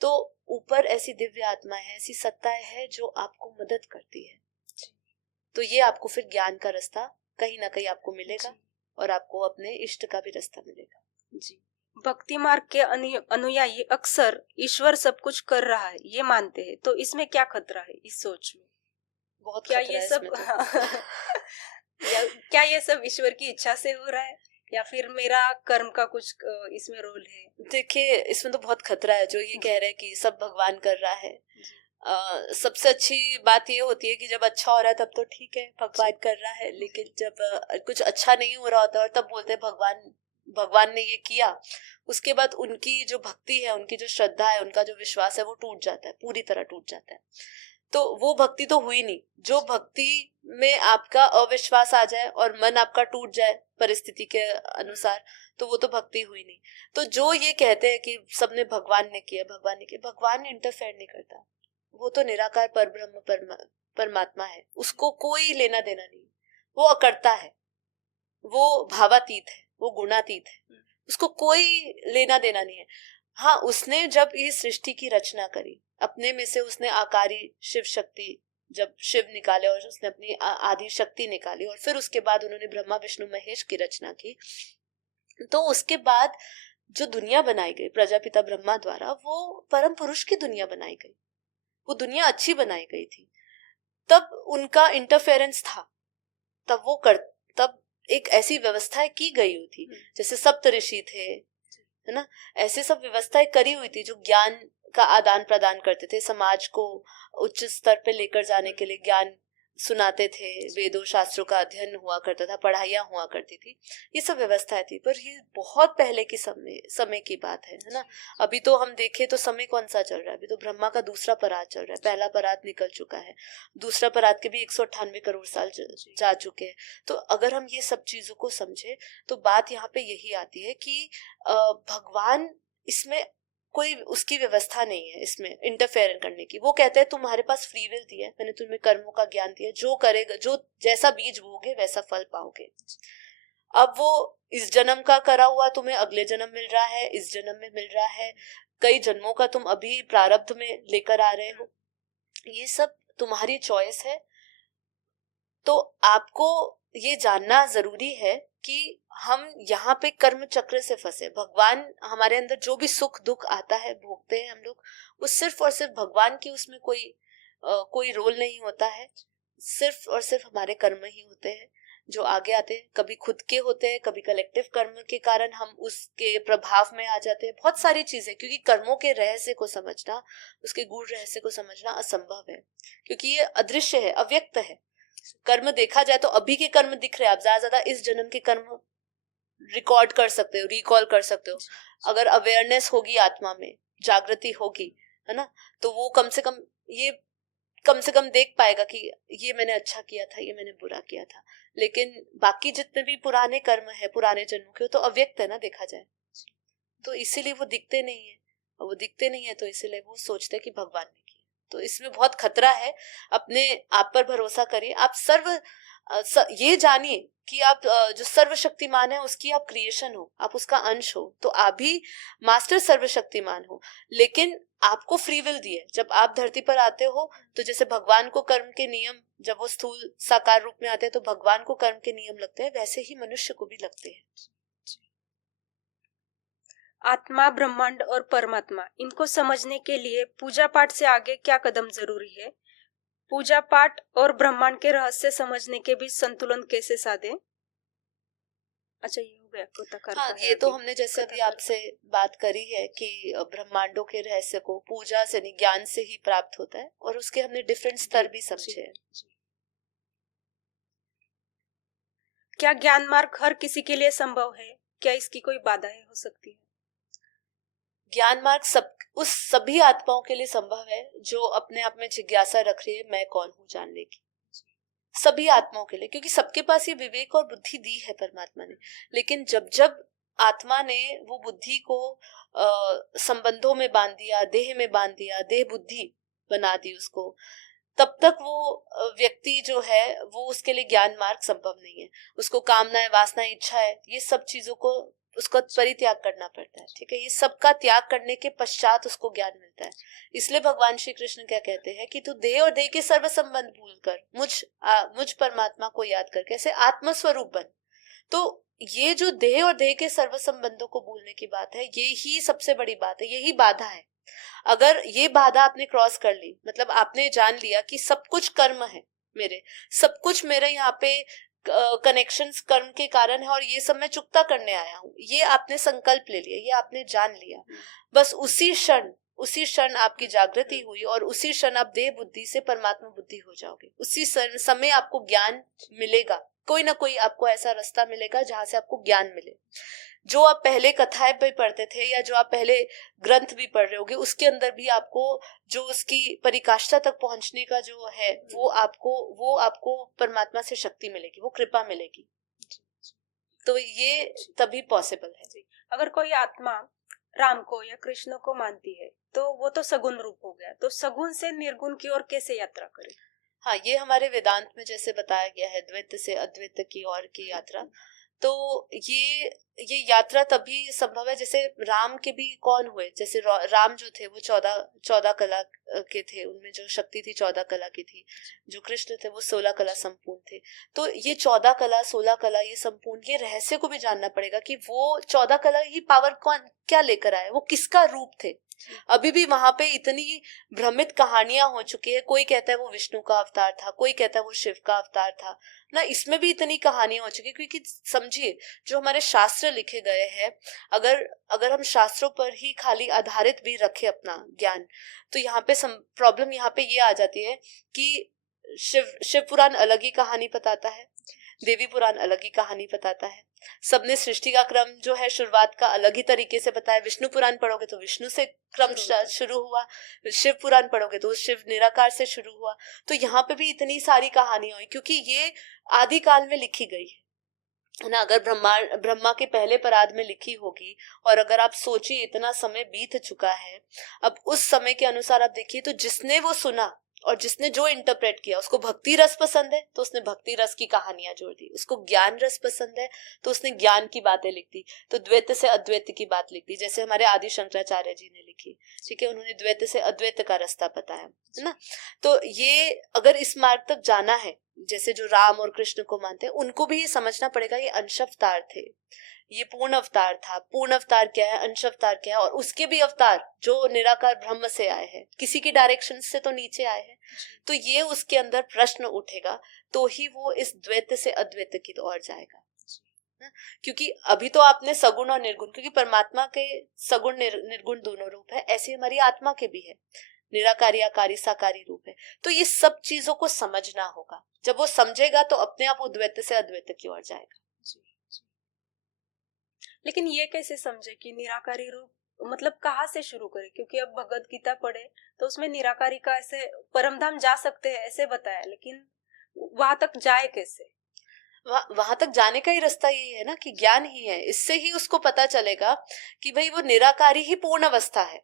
तो ऊपर ऐसी दिव्य आत्मा है, ऐसी सत्ताएं है जो आपको मदद करती है। तो ये आपको फिर ज्ञान का रास्ता कहीं ना कहीं आपको मिलेगा और आपको अपने इष्ट का भी रास्ता मिलेगा। जी, भक्ति मार्ग के अनुयायी अक्सर ईश्वर सब कुछ कर रहा है ये मानते हैं, तो इसमें क्या खतरा है इस सोच में? बहुत क्या खतरा ये है सब तो। क्या ये सब ईश्वर की इच्छा से हो रहा है या फिर मेरा कर्म का कुछ इसमें रोल है? देखिए, इसमें तो बहुत खतरा है जो ये कह रहे हैं कि सब भगवान कर रहा है। सबसे अच्छी बात ये होती है कि जब अच्छा हो रहा है तब तो ठीक है, भगवान कर रहा है, लेकिन जब कुछ अच्छा नहीं हो रहा होता और तब बोलते हैं भगवान ने ये किया, उसके बाद उनकी जो भक्ति है, उनकी जो श्रद्धा है, उनका जो विश्वास है, वो टूट जाता है, पूरी तरह टूट जाता है। तो वो भक्ति तो हुई नहीं। जो भक्ति में आपका अविश्वास आ जाए और मन आपका टूट जाए परिस्थिति के अनुसार, तो वो तो भक्ति हुई नहीं। तो जो ये कहते हैं कि सबने भगवान ने किया, भगवान इंटरफेयर नहीं करता। वो तो निराकार परब्रह्म परमात्मा है, उसको कोई लेना देना नहीं। वो अकर्ता है, वो भावातीत है, वो गुणातीत है, उसको कोई लेना देना नहीं है। हाँ, उसने जब इस सृष्टि की रचना करी, अपने में से उसने आकारी शिव शक्ति, जब शिव निकाले और उसने अपनी आदि शक्ति निकाली, और फिर उसके बाद उन्होंने ब्रह्मा विष्णु महेश की रचना की, तो उसके बाद जो दुनिया बनाई गई प्रजापिता ब्रह्मा द्वारा, वो परम पुरुष की दुनिया बनाई गई, वो दुनिया अच्छी बनाई गई थी। तब उनका इंटरफेरेंस था, तब एक ऐसी व्यवस्थाएं की गई हुई थी, जैसे सप्त ऋषि थे, है ना, ऐसे सब व्यवस्थाएं करी हुई थी जो ज्ञान का आदान प्रदान करते थे, समाज को उच्च स्तर पे लेकर जाने के लिए ज्ञान सुनाते थे, वेदों शास्त्रों का अध्ययन हुआ करता था, पढ़ाइयाँ हुआ करती थी, ये सब व्यवस्थाएं थी। पर ये बहुत पहले की समय की बात है ना। अभी तो हम देखें तो समय कौन सा चल रहा है, अभी तो ब्रह्मा का दूसरा परात चल रहा है, पहला परात निकल चुका है, दूसरा परात के भी 198 करोड़ साल जा चुके हैं। तो अगर हम ये सब चीजों को समझे तो बात यहाँ पे यही आती है कि भगवान इसमें कोई उसकी व्यवस्था नहीं है इसमें इंटरफेयर करने की। वो कहते हैं तुम्हारे पास फ्री विल दिया है, मैंने तुम्हें कर्मों का ज्ञान दिया, जो करेगा, जो जैसा बीज बोगे वैसा फल पाओगे। अब वो इस जन्म का करा हुआ तुम्हें अगले जन्म मिल रहा है, इस जन्म में मिल रहा है, कई जन्मों का तुम अभी प्रारब्ध में लेकर आ रहे हो, ये सब तुम्हारी चॉइस है। तो आपको ये जानना जरूरी है कि हम यहाँ पे कर्म चक्र से फंसे। भगवान हमारे अंदर जो भी सुख दुख आता है, भोगते हैं हम लोग, वो सिर्फ और सिर्फ भगवान की उसमें कोई रोल नहीं होता है, सिर्फ और सिर्फ हमारे कर्म ही होते हैं जो आगे आते हैं। कभी खुद के होते हैं, कभी कलेक्टिव कर्म के कारण हम उसके प्रभाव में आ जाते हैं, बहुत सारी चीजें। क्योंकि कर्मों के रहस्य को समझना, उसके गूढ़ रहस्य को समझना असंभव है, क्योंकि ये अदृश्य है, अव्यक्त है। कर्म देखा जाए तो अभी के कर्म दिख रहे हैं, आप ज्यादा इस जन्म के कर्म रिकॉर्ड कर सकते हो, रिकॉल कर सकते हो। अगर अवेयरनेस होगी, आत्मा में जागृति होगी, है ना, तो वो कम से कम देख पाएगा कि ये मैंने अच्छा किया था, ये मैंने बुरा किया था। लेकिन बाकी जितने भी पुराने कर्म है, पुराने जन्मों के, तो अव्यक्त है ना, देखा जाए तो, इसीलिए वो दिखते नहीं है। और वो दिखते नहीं है तो इसीलिए वो सोचते हैं कि भगवान ने किया। तो इसमें बहुत खतरा है। अपने आप पर भरोसा करिए। आप ये जानिए कि आप जो सर्वशक्तिमान है उसकी आप क्रिएशन हो, आप उसका अंश हो, तो आप भी मास्टर सर्वशक्तिमान हो। लेकिन आपको फ्री विल दी है। जब आप धरती पर आते हो तो जैसे भगवान को कर्म के नियम, जब वो स्थूल साकार रूप में आते हैं तो भगवान को कर्म के नियम लगते हैं, वैसे ही मनुष्य को भी लगते हैं। आत्मा, ब्रह्मांड और परमात्मा, इनको समझने के लिए पूजा पाठ से आगे क्या कदम जरूरी है? पूजा पाठ और ब्रह्मांड के रहस्य समझने के बीच संतुलन कैसे साधे? अच्छा, ये हो गया। हाँ, ये तो हमने जैसे अभी आपसे बात करी है कि ब्रह्मांडों के रहस्य को पूजा से नहीं, ज्ञान से ही प्राप्त होता है, और उसके हमने डिफरेंट स्तर भी समझे हैं। क्या ज्ञान मार्ग हर किसी के लिए संभव है? क्या इसकी कोई बाधाएं हो सकती है? ज्ञान मार्ग उस सभी आत्माओं के लिए संभव है जो अपने आप में जिज्ञासा रख रही है मैं कौन हूँ जानने की, सभी आत्माओं के लिए, क्योंकि सबके पास ये विवेक और बुद्धि दी है परमात्मा ने। लेकिन जब जब आत्मा ने वो बुद्धि को संबंधों में बांध दिया, देह में बांध दिया, देह बुद्धि बना दी उसको, तब तक वो व्यक्ति जो है वो उसके लिए ज्ञान मार्ग संभव नहीं है। उसको कामनाएं, वासनाएं, इच्छा है, ये सब चीजों को उसको परित्याग करना पड़ता है। ठीक है, ये सबका त्याग करने के पश्चात उसको ज्ञान मिलता है। इसलिए भगवान श्री कृष्ण क्या कहते हैं कि तू देह और देह के सर्व संबंध भूलकर मुझ परमात्मा को याद कर कैसे आत्मस्वरूप बन। तो ये जो देह और देह के सर्व संबंधों को भूलने की बात है, ये ही सबसे बड़ी बात है, यही बाधा है। अगर ये बाधा आपने क्रॉस कर ली, मतलब आपने जान लिया कि सब कुछ कर्म है, सब कुछ मेरे यहाँ पे कनेक्शंस कर्म के कारण है और ये सब मैं चुकता करने आया हूँ, ये आपने संकल्प ले लिया, ये आपने जान लिया, बस उसी क्षण आपकी जागृति हुई और उसी क्षण आप देह बुद्धि से परमात्मा बुद्धि हो जाओगे। उसी समय आपको ज्ञान मिलेगा, कोई ना कोई आपको ऐसा रास्ता मिलेगा जहां से आपको ज्ञान मिले। जो आप पहले कथाएं भी पढ़ते थे या जो आप पहले ग्रंथ भी पढ़ रहे होगे, उसके अंदर भी आपको जो उसकी परिकाष्ठा तक पहुंचने का जो है वो आपको परमात्मा से शक्ति मिलेगी, वो कृपा मिलेगी। तो ये तभी पॉसिबल है। अगर कोई आत्मा राम को या कृष्ण को मानती है तो वो तो सगुण रूप हो गया, तो सगुण से निर्गुण की ओर कैसे यात्रा करे? हाँ, ये हमारे वेदांत में जैसे बताया गया है, द्वैत से अद्वैत की ओर की यात्रा। तो ये यात्रा तभी संभव है, जैसे राम के भी कौन हुए, जैसे राम जो थे वो 14 कला के थे, उनमें जो शक्ति थी 14 कला की थी। जो कृष्ण थे वो 16 कला संपूर्ण थे। तो ये 14 कला 16 कला ये संपूर्ण, ये रहस्य को भी जानना पड़ेगा कि वो 14 कला ही पावर कौन क्या लेकर आए, वो किसका रूप थे। अभी भी वहां पे इतनी भ्रमित कहानियां हो चुकी है, कोई कहता है वो विष्णु का अवतार था, कोई कहता है वो शिव का अवतार था ना। इसमें भी इतनी कहानियां हो चुकी है, क्योंकि समझिए जो हमारे शास्त्र लिखे गए हैं, अगर हम शास्त्रों पर ही खाली आधारित भी रखे अपना ज्ञान, तो यहाँ पे प्रॉब्लम यहाँ पे ये आ जाती है कि शिव पुराण अलग ही कहानी बताता है, देवी पुराण अलग ही कहानी बताता है, सबने सृष्टि का क्रम जो है शुरुआत का अलग ही तरीके से बताया। विष्णु पुराण पढ़ोगे तो विष्णु से क्रम शुरू हुआ, शिव पुराण पढ़ोगे तो शिव निराकार से शुरू हुआ। तो यहाँ पे भी इतनी सारी कहानियां हुई, क्योंकि ये आदि काल में लिखी गई है ना। अगर ब्रह्मा के पहले पराद में लिखी होगी, और अगर आप सोचिए इतना समय बीत चुका है, अब उस समय के अनुसार आप देखिए, तो जिसने वो सुना और जिसने जो इंटरप्रेट किया, उसको भक्ति रस पसंद है तो उसने भक्ति रस की कहानियां जोड़ दी, उसको ज्ञान रस पसंद है तो उसने ज्ञान की बातें लिख दी, तो द्वैत से अद्वैत की बात लिख दी, जैसे हमारे आदि शंकराचार्य जी ने लिखी। ठीक है, उन्होंने द्वैत से अद्वैत का रास्ता बताया, है ना। तो ये अगर इस मार्ग तक जाना है, जैसे जो राम और कृष्ण को मानते हैं, उनको भी ये समझना पड़ेगा ये अंश अवतार थे, ये पूर्ण अवतार था। पूर्ण अवतार क्या है, अंश अवतार क्या है, और उसके भी अवतार जो निराकार ब्रह्म से आए हैं, किसी की डायरेक्शन से तो नीचे आए हैं। तो ये उसके अंदर प्रश्न उठेगा, तो ही वो इस द्वैत से अद्वैत की ओर जाएगा। क्योंकि अभी तो आपने सगुण और निर्गुण, क्योंकि परमात्मा के सगुण निर्गुण दोनों रूप है, ऐसे हमारी आत्मा के भी है, निराकारी आकारी साकारी रूप है। तो ये सब चीजों को समझना होगा, जब वो समझेगा तो अपने आप वो द्वैत से अद्वैत की ओर जाएगा। लेकिन ये कैसे समझे कि निराकारी रूप, मतलब कहाँ से शुरू करें? क्योंकि अब भगवद गीता पढ़े तो उसमें निराकारी का ऐसे परमधाम जा सकते हैं ऐसे बताया, लेकिन वहां तक जाए कैसे? वहां तक जाने का ही रास्ता यही है ना कि ज्ञान ही है। इससे ही उसको पता चलेगा कि भाई वो निराकारी ही पूर्ण अवस्था है।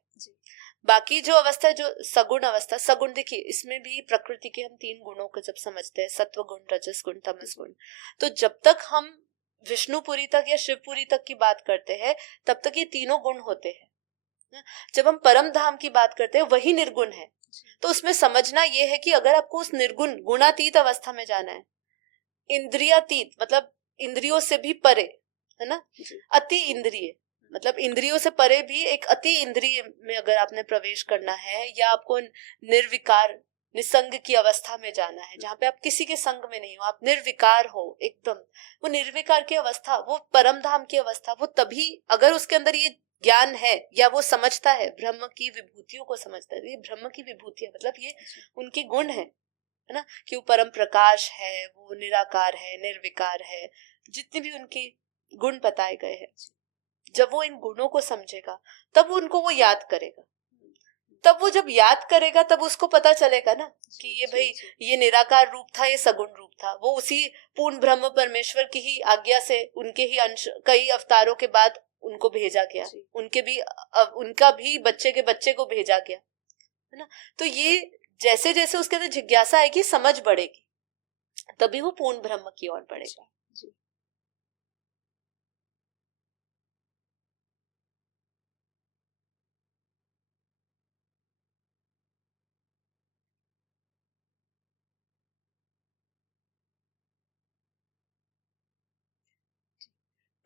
बाकी जो अवस्था है, जो सगुण अवस्था, सगुण देखिए इसमें भी प्रकृति के हम 3 गुणों को जब समझते हैं, सत्व गुण, रजस गुण, तमस गुण, तो जब तक हम विष्णुपुरी तक या शिवपुरी तक की बात करते हैं तब तक ये तीनों गुण होते हैं। जब हम परम धाम की बात करते हैं वही निर्गुण है। तो उसमें समझना ये है कि अगर आपको उस निर्गुण गुणातीत अवस्था में जाना है, इंद्रियातीत मतलब इंद्रियों से भी परे, है ना, अति इंद्रिय मतलब इंद्रियों से परे भी एक अति इंद्रिय में अगर आपने प्रवेश करना है, या आपको निर्विकार निसंग की अवस्था में जाना है, जहाँ पे आप किसी के संग में नहीं हो, आप निर्विकार हो एकदम, वो निर्विकार की अवस्था, वो परम धाम की अवस्था, वो तभी अगर उसके अंदर ये ज्ञान है या वो समझता है, ब्रह्म की विभूतियों को समझता है। ये ब्रह्म की विभूति है, मतलब ये उनके गुण है ना, कि वो परम प्रकाश है, वो निराकार है, निर्विकार है, जितने भी उनके गुण बताए गए हैं, जब वो इन गुणों को समझेगा तब उनको वो याद करेगा। तब वो जब याद करेगा तब उसको पता चलेगा ना कि ये भाई ये निराकार रूप था, ये सगुण रूप था। वो उसी पूर्ण ब्रह्म परमेश्वर की ही आज्ञा से उनके ही अंश कई अवतारों के बाद उनको भेजा गया, उनका भी बच्चे के बच्चे को भेजा गया, है ना। तो ये जैसे जैसे उसके अंदर जिज्ञासा आएगी, समझ बढ़ेगी, तभी वो पूर्ण ब्रह्म की ओर बढ़ेगा।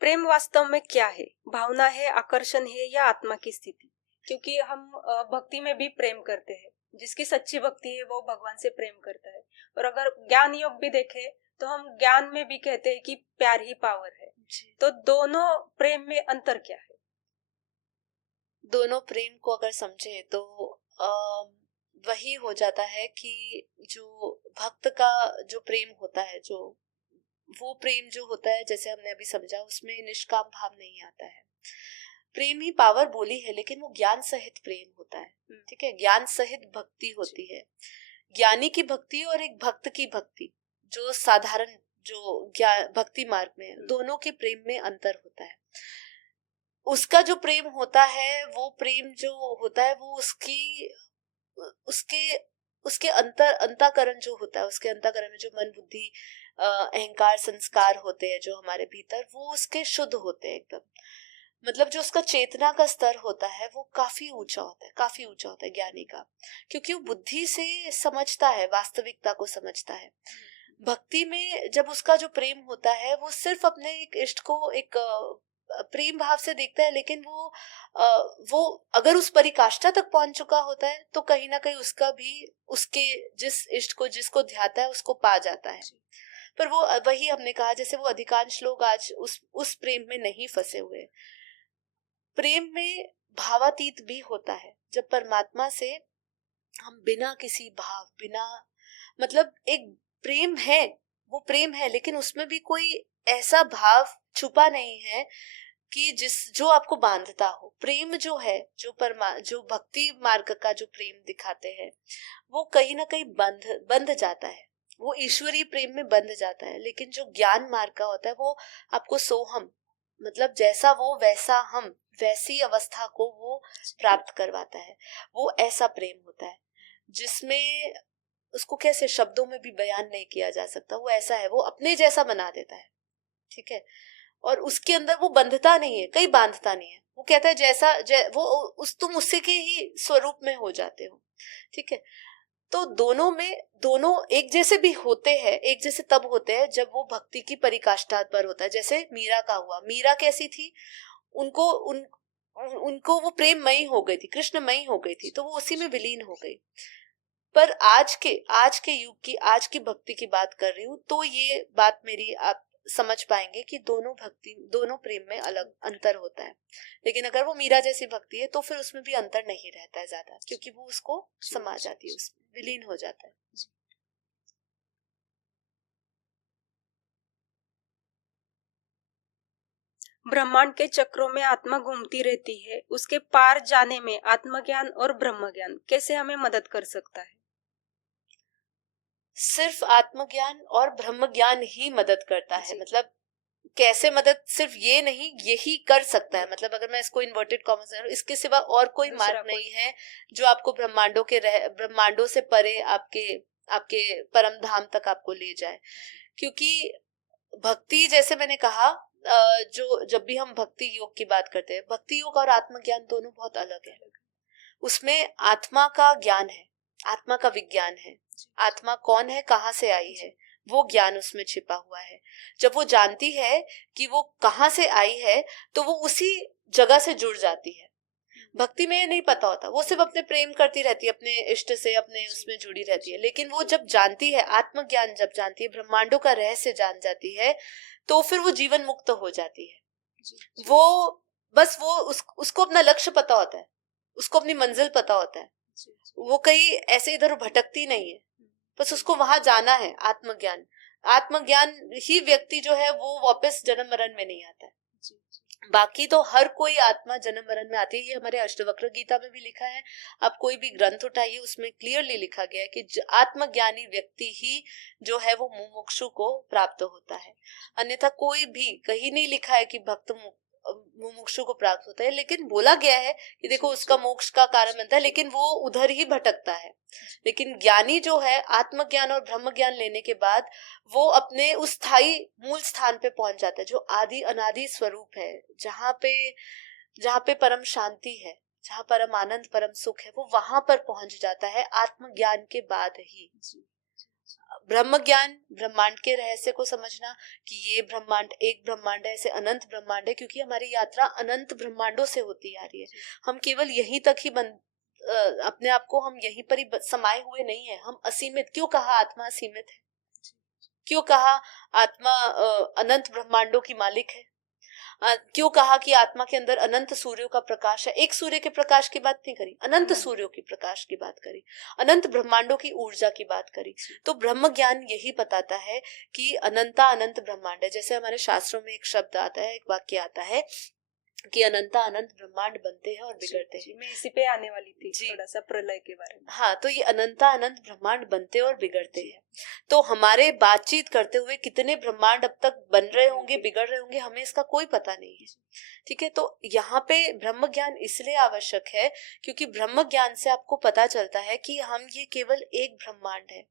प्रेम वास्तव में क्या है? भावना है, आकर्षण है या आत्मा की स्थिति? क्योंकि हम भक्ति में भी प्रेम करते हैं, जिसकी सच्ची भक्ति है वो भगवान से प्रेम करता है। और अगर ज्ञान योग भी देखें तो हम ज्ञान में भी कहते हैं कि प्यार ही पावर है। तो दोनों प्रेम में अंतर क्या है? दोनों प्रेम को अगर समझे तो वही हो जाता है कि जो भक्त का जो प्रेम होता है, जो वो प्रेम जो होता है, जैसे हमने अभी समझा, उसमें निष्काम भाव नहीं आता है। प्रेम ही पावर बोली है, लेकिन वो ज्ञान सहित प्रेम होता है, ठीक है। ज्ञान सहित भक्ति होती है, ज्ञानी की भक्ति और एक भक्त की भक्ति, जो साधारण जो भक्ति मार्ग में है, दोनों के प्रेम में अंतर होता है। उसका जो प्रेम होता है, वो प्रेम जो होता है, वो उसके अंतःकरण जो होता है, उसके अंतःकरण में जो मन बुद्धि अहंकार संस्कार होते हैं जो हमारे भीतर, वो उसके शुद्ध होते हैं एकदम। मतलब जो उसका चेतना का स्तर होता है वो काफी ऊंचा होता है, काफी ऊंचा होता है ज्ञानी का, क्योंकि वो बुद्धि से समझता है, वास्तविकता को समझता है। भक्ति में जब उसका जो प्रेम होता है, वो सिर्फ अपने एक इष्ट को एक प्रेम भाव से देखता है, लेकिन वो अगर उस परिकाष्ठा तक पहुंच चुका होता है तो कहीं ना कहीं उसका भी उसके जिस इष्ट को जिसको ध्याता है उसको पा जाता है। पर वो वही हमने कहा, जैसे वो अधिकांश लोग आज उस प्रेम में नहीं फंसे हुए। प्रेम में भावातीत भी होता है, जब परमात्मा से हम बिना किसी भाव, बिना मतलब एक प्रेम है, वो प्रेम है, लेकिन उसमें भी कोई ऐसा भाव छुपा नहीं है कि जो आपको बांधता हो। प्रेम जो है, जो भक्ति मार्ग का जो प्रेम दिखाते हैं, वो कहीं ना कहीं बंध जाता है, वो ईश्वरीय प्रेम में बंध जाता है। लेकिन जो ज्ञान मार्ग का होता है, वो आपको सोहम, मतलब जैसा वो वैसा हम, वैसी अवस्था को वो प्राप्त करवाता है। वो ऐसा प्रेम होता है जिसमें उसको कैसे शब्दों में भी बयान नहीं किया जा सकता। वो ऐसा है, वो अपने जैसा बना देता है, ठीक है। और उसके अंदर वो बंधता नहीं है, कहीं बांधता नहीं है। वो कहता है वो तुम उससे के ही स्वरूप में हो जाते हो, ठीक है। तो दोनों एक जैसे भी होते हैं, एक जैसे तब होते हैं जब वो भक्ति की परिकाष्ठा पर होता है। जैसे मीरा का हुआ, मीरा कैसी थी, उनको वो प्रेममयी हो गई थी, कृष्णमयी हो गई थी, तो वो उसी में विलीन हो गई। पर आज के युग की, आज की भक्ति की बात कर रही हूँ, तो ये बात मेरी आप समझ पाएंगे कि दोनों प्रेम में अलग अंतर होता है। लेकिन अगर वो मीरा जैसी भक्ति है तो फिर उसमें भी अंतर नहीं रहता है ज्यादा, क्योंकि वो उसको समा जाती है, उसमें विलीन हो जाता है। ब्रह्मांड के चक्रों में आत्मा घूमती रहती है, उसके पार जाने में आत्मज्ञान और ब्रह्म ज्ञान कैसे हमें मदद कर सकता है? सिर्फ आत्मज्ञान और ब्रह्म ज्ञान ही मदद करता है। मतलब कैसे मदद, सिर्फ ये नहीं, यही कर सकता है। मतलब अगर मैं इसको इन्वर्टेड कॉमर्स में, इसके सिवा और कोई मार्ग नहीं है जो आपको ब्रह्मांडों से परे आपके परम धाम तक आपको ले जाए। क्योंकि भक्ति, जैसे मैंने कहा, जो जब भी हम भक्ति योग की बात करते हैं, भक्ति योग और आत्मज्ञान दोनों बहुत अलग है। उसमें आत्मा का ज्ञान है, आत्मा का विज्ञान है, आत्मा कौन है, कहाँ से आई है, वो ज्ञान उसमें छिपा हुआ है। जब वो जानती है कि वो कहाँ से आई है तो वो उसी जगह से जुड़ जाती है। भक्ति में नहीं पता होता, वो सिर्फ अपने प्रेम करती रहती है, अपने इष्ट से अपने उसमें जुड़ी रहती है। लेकिन वो जब जानती है, आत्मज्ञान जब जानती है, ब्रह्मांडों का रहस्य जान जाती है, तो फिर वो जीवन मुक्त हो जाती है। वो बस उसको अपना लक्ष्य पता होता है, उसको अपनी मंजिल पता होता है, वो कहीं ऐसे इधर भटकती नहीं है, बस उसको वहां जाना है। आत्मज्ञान आत्मज्ञान ही व्यक्ति जो है वो वापस जन्म मरण में नहीं आता है। बाकी तो हर कोई आत्मा जन्म मरण में आती है। ये हमारे अष्टवक्र गीता में भी लिखा है। आप कोई भी ग्रंथ उठाइए, उसमें क्लियरली लिखा गया है कि आत्मज्ञानी व्यक्ति ही जो है वो मुमुक्षु को प्राप्त होता है। अन्यथा कोई भी कहीं नहीं लिखा है कि भक्त मुमुक्षु को प्राप्त होता है, लेकिन बोला गया है कि देखो उसका मोक्ष का कारण बनता है, लेकिन वो उधर ही भटकता है। लेकिन ज्ञानी जो है आत्मज्ञान और ब्रह्म ज्ञान लेने के बाद वो अपने उस स्थायी मूल स्थान पे पहुंच जाता है, जो आदि अनादि स्वरूप है, जहाँ पे परम शांति है, जहाँ परम आनंद परम सुख है, वो वहां पर पहुंच जाता है आत्मज्ञान के बाद ही। ब्रह्म ज्ञान, ब्रह्मांड के रहस्य को समझना कि ये ब्रह्मांड एक ब्रह्मांड है, ऐसे अनंत ब्रह्मांड है, क्योंकि हमारी यात्रा अनंत ब्रह्मांडों से होती आ रही है। हम केवल यहीं तक ही अपने आप को हम यहीं पर ही समाये हुए नहीं है। हम असीमित, क्यों कहा आत्मा असीमित है, क्यों कहा आत्मा अनंत ब्रह्मांडों की मालिक है, क्यों कहा कि आत्मा के अंदर अनंत सूर्यों का प्रकाश है। एक सूर्य के प्रकाश की बात नहीं करी, अनंत सूर्यों की प्रकाश की बात करी, अनंत ब्रह्मांडों की ऊर्जा की बात करी। तो ब्रह्म ज्ञान यही बताता है कि अनंता अनंत ब्रह्मांड है। जैसे हमारे शास्त्रों में एक शब्द आता है, एक वाक्य आता है कि अनंता अनंत ब्रह्मांड बनते हैं और बिगड़ते हैं। मैं इसी पे आने वाली थी, थोड़ा सा प्रलय के बारे में। हाँ, तो ये अनंता अनंत ब्रह्मांड बनते और बिगड़ते हैं। तो हमारे बातचीत करते हुए कितने ब्रह्मांड अब तक बन रहे होंगे, बिगड़ रहे होंगे, हमें इसका कोई पता नहीं है। ठीक है, तो यहाँ पे ब्रह्म ज्ञान इसलिए आवश्यक है क्योंकि ब्रह्म ज्ञान से आपको पता चलता है कि हम ये केवल एक ब्रह्मांड है।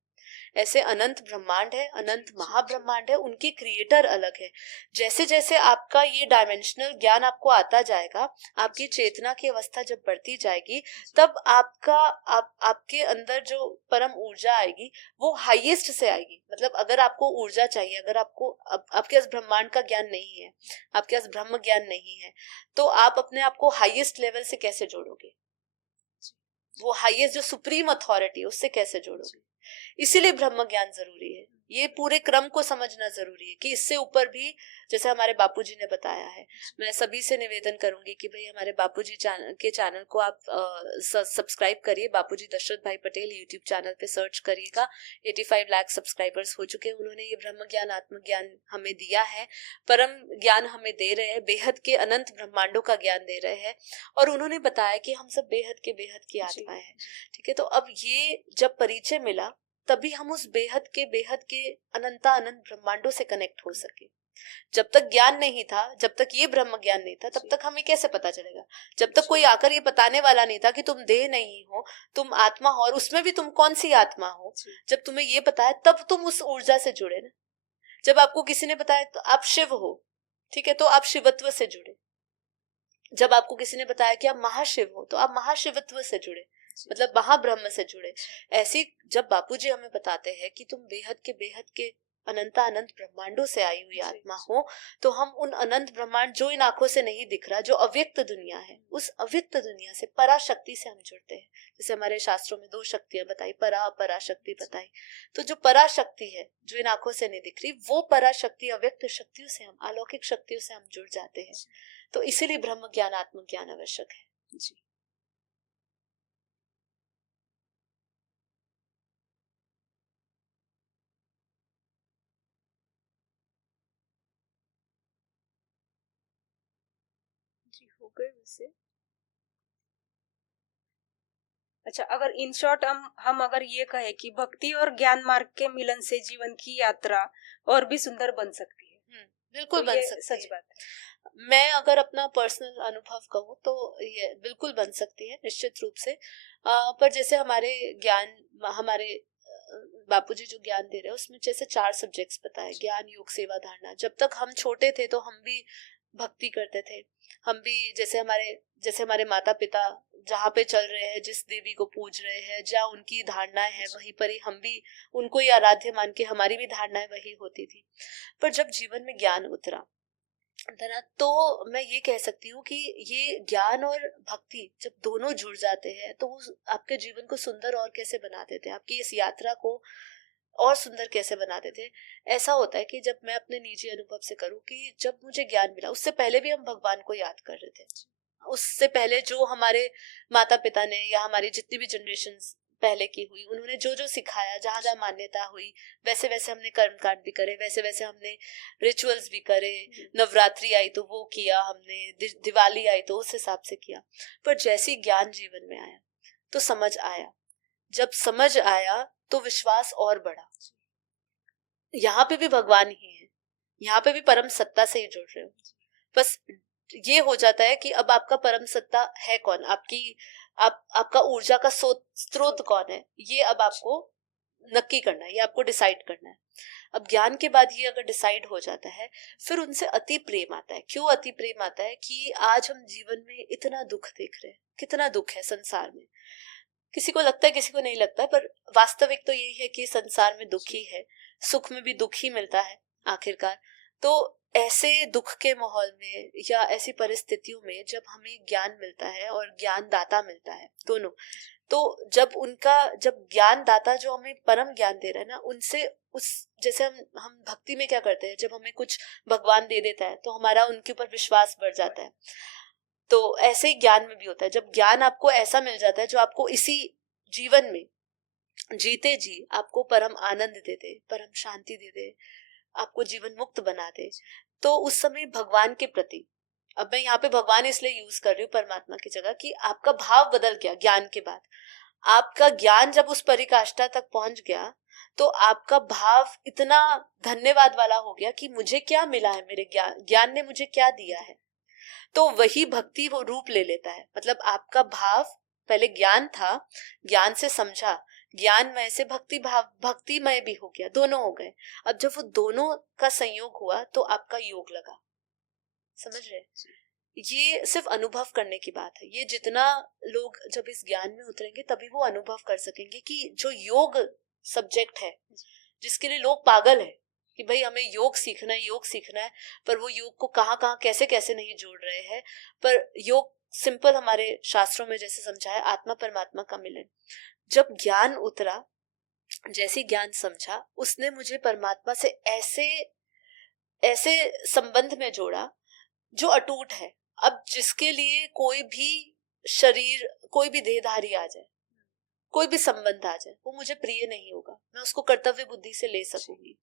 ऐसे अनंत ब्रह्मांड है, अनंत महाब्रह्मांड है, उनके क्रिएटर अलग है। जैसे जैसे आपका ये डायमेंशनल ज्ञान आपको आता जाएगा, आपकी चेतना की अवस्था जब बढ़ती जाएगी, तब आपके अंदर जो परम ऊर्जा आएगी वो हाईएस्ट से आएगी। मतलब अगर आपको ऊर्जा चाहिए, अगर आपके पास ब्रह्मांड का ज्ञान नहीं है, आपके पास ब्रह्म ज्ञान नहीं है, तो आप अपने आप को हाईएस्ट लेवल से कैसे जोड़ोगे? वो हाईएस्ट जो सुप्रीम अथॉरिटी है उससे कैसे जोड़ोगे? इसीलिए ब्रह्म ज्ञान जरूरी है। ये पूरे क्रम को समझना जरूरी है कि इससे ऊपर भी, जैसे हमारे बापूजी ने बताया है, मैं सभी से निवेदन करूंगी कि भाई हमारे बापूजी के चैनल को आप सब्सक्राइब करिए। बापूजी दशरथ भाई पटेल यूट्यूब चैनल पे सर्च करिएगा। 85 लाख सब्सक्राइबर्स हो चुके हैं। उन्होंने ये ब्रह्म ज्ञान आत्मज्ञान हमें दिया है, परम ज्ञान हमें दे रहे हैं, बेहद के अनंत ब्रह्मांडों का ज्ञान दे रहे हैं, और उन्होंने बताया कि हम सब बेहद की आत्माएं हैं। ठीक है, तो अब ये जब परिचय मिला तभी हम उस बेहद के अनंता अनंत ब्रह्मांडों से कनेक्ट हो सके। जब तक ज्ञान नहीं था, जब तक ये ब्रह्म ज्ञान नहीं था, तब तक हमें कैसे पता चलेगा? जब तक कोई आकर ये बताने वाला नहीं था कि तुम देह नहीं हो, तुम आत्मा हो, और उसमें भी तुम कौन सी आत्मा हो। जब तुम्हें ये पता है तब तुम उस ऊर्जा से जुड़े ना। जब आपको किसी ने बताया तो आप शिव हो, ठीक है, तो आप शिवत्व से जुड़े। जब आपको किसी ने बताया कि आप महाशिव हो, तो आप महाशिवत्व से जुड़े, मतलब महाब्रह्म से जुड़े। ऐसी जब बापूजी हमें बताते हैं कि तुम बेहद के अनंता अनंत ब्रह्मांडों से आई हुई आत्मा हो, तो हम उन अनंत ब्रह्मांड जो इन आंखों से नहीं दिख रहा, जो अव्यक्त दुनिया है, उस अव्यक्त दुनिया से पराशक्ति से हम जुड़ते हैं। जैसे हमारे शास्त्रों में 2 शक्तियां बताई, परा अपराशक्ति बताई। तो जो पराशक्ति है जो इन आंखों से नहीं दिख रही, वो पराशक्ति अव्यक्त शक्तियों से, हम अलौकिक शक्तियों से हम जुड़ जाते हैं। तो इसीलिए ब्रह्म ज्ञान आत्मज्ञान आवश्यक है। जी हो गए वैसे। अच्छा, अगर इन शॉर्ट हम अगर ये कहे कि भक्ति और ज्ञान मार्ग के मिलन से जीवन की यात्रा और भी सुंदर बन सकती है। बिल्कुल तो बन ये सकती सच है। बात है। मैं अगर अपना पर्सनल अनुभव कहूँ तो ये बिल्कुल बन सकती है, निश्चित रूप से। पर जैसे हमारे बापूजी जो ज्ञान दे रहे हैं उसमें जैसे 4 सब्जेक्ट्स बताए, ज्ञान योग सेवा धारणा। जब तक हम छोटे थे तो हम भी भक्ति करते थे, हम भी जैसे हमारे माता पिता जहाँ पे चल रहे हैं, जिस देवी को पूज रहे हैं, जहाँ उनकी धारणाएं हैं, वहीं पर ही हम भी उनको ही आराध्य मान के हमारी भी धारणाएं वही होती थी। पर जब जीवन में ज्ञान उतरा तो मैं ये कह सकती हूँ कि ये ज्ञान और भक्ति जब दोनों जुड़ जाते हैं तो वो आपके जीवन को सुंदर और कैसे बना देते हैं, आपकी इस यात्रा को और सुंदर कैसे बना देते हैं। ऐसा होता है कि जब मैं अपने निजी अनुभव से करूँ कि जब मुझे ज्ञान मिला, उससे पहले भी हम भगवान को याद कर रहे थे। उससे पहले जो हमारे माता पिता ने या हमारी जितनी भी जनरेशन पहले की हुई, उन्होंने जो जो सिखाया, जहाँ जहाँ मान्यता हुई, वैसे वैसे हमने कर्मकांड भी करे, वैसे वैसे हमने रिचुअल्स भी करे, नवरात्रि आई तो वो किया हमने, दिवाली आई तो उस हिसाब से किया। पर जैसी ज्ञान जीवन में आया तो समझ आया, जब समझ आया तो विश्वास और बढ़ा। यहाँ पे भी भगवान ही है, यहाँ पे भी परम सत्ता से ही जुड़ रहे हो। बस ये हो जाता है कि अब आपका परम सत्ता है कौन, आपका ऊर्जा का स्रोत कौन है, ये अब आपको नक्की करना है, ये आपको डिसाइड करना है। अब ज्ञान के बाद ये अगर डिसाइड हो जाता है, फिर उनसे अति प्रेम आता है। क्यों अति प्रेम आता है? कि आज हम जीवन में इतना दुख देख रहे हैं, कितना दुख है संसार में। किसी को लगता है, किसी को नहीं लगता, पर वास्तविक तो यही है कि संसार में दुख ही है, सुख में भी दुख ही मिलता है आखिरकार। तो ऐसे दुख के माहौल में या ऐसी परिस्थितियों में जब हमें ज्ञान मिलता है और ज्ञान दाता मिलता है, दोनों, तो जब ज्ञान दाता जो हमें परम ज्ञान दे रहा है ना, उनसे जैसे हम भक्ति में क्या करते हैं, जब हमें कुछ भगवान दे देता है तो हमारा उनके ऊपर विश्वास बढ़ जाता है। तो ऐसे ही ज्ञान में भी होता है, जब ज्ञान आपको ऐसा मिल जाता है जो आपको इसी जीवन में जीते जी आपको परम आनंद दे दे, परम शांति दे दे, आपको जीवन मुक्त बना दे, तो उस समय भगवान के प्रति, अब मैं यहाँ पे भगवान इसलिए यूज कर रही हूँ परमात्मा की जगह, कि आपका भाव बदल गया ज्ञान के बाद। आपका ज्ञान जब उस परिकाष्ठा तक पहुंच गया तो आपका भाव इतना धन्यवाद वाला हो गया कि मुझे क्या मिला है, मेरे ज्ञान ने मुझे क्या दिया है। तो वही भक्ति वो रूप ले लेता है। मतलब आपका भाव पहले ज्ञान था, ज्ञान से समझा, ज्ञानमय से भक्तिमय भी हो गया, दोनों हो गए। अब जब वो दोनों का संयोग हुआ तो आपका योग लगा। समझ रहे? ये सिर्फ अनुभव करने की बात है। ये जितना लोग जब इस ज्ञान में उतरेंगे तभी वो अनुभव कर सकेंगे कि जो योग सब्जेक्ट है, जिसके लिए लोग पागल है कि भाई हमें योग सीखना है, योग सीखना है, पर वो योग को कहाँ कहाँ कैसे कैसे नहीं जोड़ रहे हैं। पर योग सिंपल हमारे शास्त्रों में जैसे समझाया, आत्मा परमात्मा का मिलन। जब ज्ञान उतरा, जैसी ज्ञान समझा, उसने मुझे परमात्मा से ऐसे ऐसे संबंध में जोड़ा जो अटूट है। अब जिसके लिए कोई भी शरीर, कोई भी देहधारी आ जाए, कोई भी संबंध आ जाए, वो मुझे प्रिय नहीं होगा, मैं उसको कर्तव्य बुद्धि से ले सकूंगी।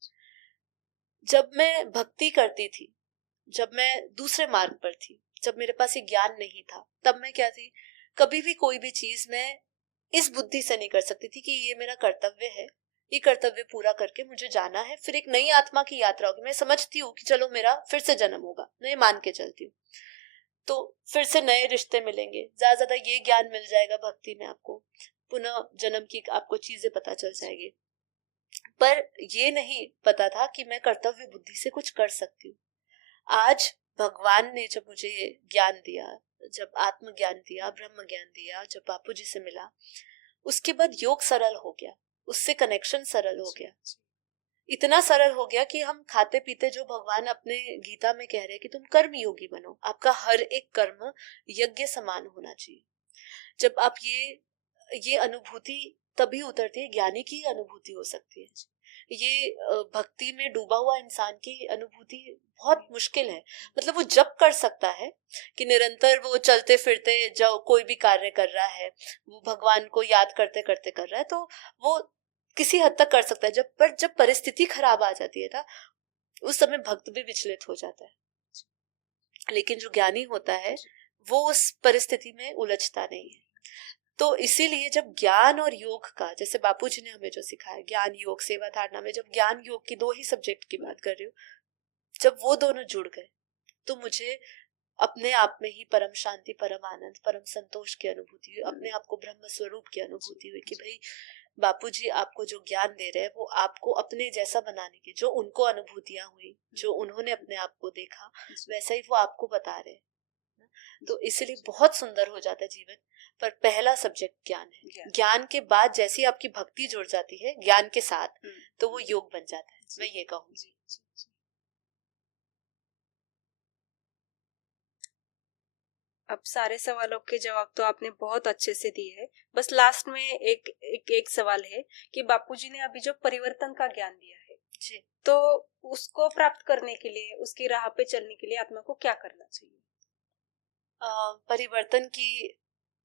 जब मैं भक्ति करती थी, जब मैं दूसरे मार्ग पर थी, जब मेरे पास ये ज्ञान नहीं था, तब मैं क्या थी, कभी भी कोई भी चीज मैं इस बुद्धि से नहीं कर सकती थी कि ये मेरा कर्तव्य है, ये कर्तव्य पूरा करके मुझे जाना है, फिर एक नई आत्मा की यात्रा होगी। मैं समझती हूँ कि चलो मेरा फिर से जन्म होगा, मैं मान के चलती हूँ, तो फिर से नए रिश्ते मिलेंगे, ज्यादा ये ज्ञान मिल जाएगा भक्ति में, आपको पुनः जन्म की आपको चीजें पता चल जाएगी। पर ये नहीं पता था कि मैं कर्तव्य बुद्धि से कुछ कर सकती हूँ। आज भगवान ने जब मुझे ज्ञान दिया, जब आत्म ज्ञान दिया, ब्रह्म ज्ञान दिया, जब बापू जी से मिला, उसके बाद योग सरल हो गया, उससे कनेक्शन सरल हो गया। इतना सरल हो गया कि हम खाते पीते, जो भगवान अपने गीता में कह रहे हैं कि तुम कर्म योगी बनो, आपका हर एक कर्म यज्ञ समान होना चाहिए। जब आप ये अनुभूति तभी उतरती है, ज्ञानी की अनुभूति हो सकती है। ये भक्ति में डूबा हुआ इंसान की अनुभूति बहुत मुश्किल है। मतलब वो जब कर सकता है कि निरंतर वो चलते फिरते जो कोई भी कार्य कर रहा है, वो भगवान को याद करते करते कर रहा है, तो वो किसी हद तक कर सकता है। जब परिस्थिति खराब आ जाती है ना, उस समय भक्त भी विचलित हो जाता है। लेकिन जो ज्ञानी होता है वो उस परिस्थिति में उलझता नहीं है। तो इसीलिए जब ज्ञान और योग का, जैसे बापूजी ने हमें जो सिखाया, ज्ञान योग सेवा धारणा में, जब ज्ञान योग की दो ही सब्जेक्ट की बात कर रही हूँ, जब वो दोनों जुड़ गए तो मुझे अपने आप में ही परम शांति, परम आनंद, परम संतोष की अनुभूति हुई, अपने आप को ब्रह्म स्वरूप की अनुभूति हुई कि भाई बापूजी आपको जो ज्ञान दे रहे हैं वो आपको अपने जैसा बनाने की, जो उनको अनुभूतियां हुई, जो उन्होंने अपने आप को देखा, वैसा ही वो आपको बता रहे हैं। तो इसलिए बहुत सुंदर हो जाता है जीवन। पर पहला सब्जेक्ट ज्ञान है। ज्ञान के बाद जैसी आपकी भक्ति जुड़ जाती है ज्ञान के साथ, तो वो योग बन जाता है, मैं ये कहूँगी। अब सारे सवालों के जवाब तो आपने बहुत अच्छे से दिए हैं। बस लास्ट में एक सवाल है कि बापूजी ने अभी जो परिवर्तन का ज्ञान दिया है जी, तो उसको प्राप्त करने के लिए, उसकी राह पे चलने के लिए आत्मा को क्या करना चाहिए? परिवर्तन की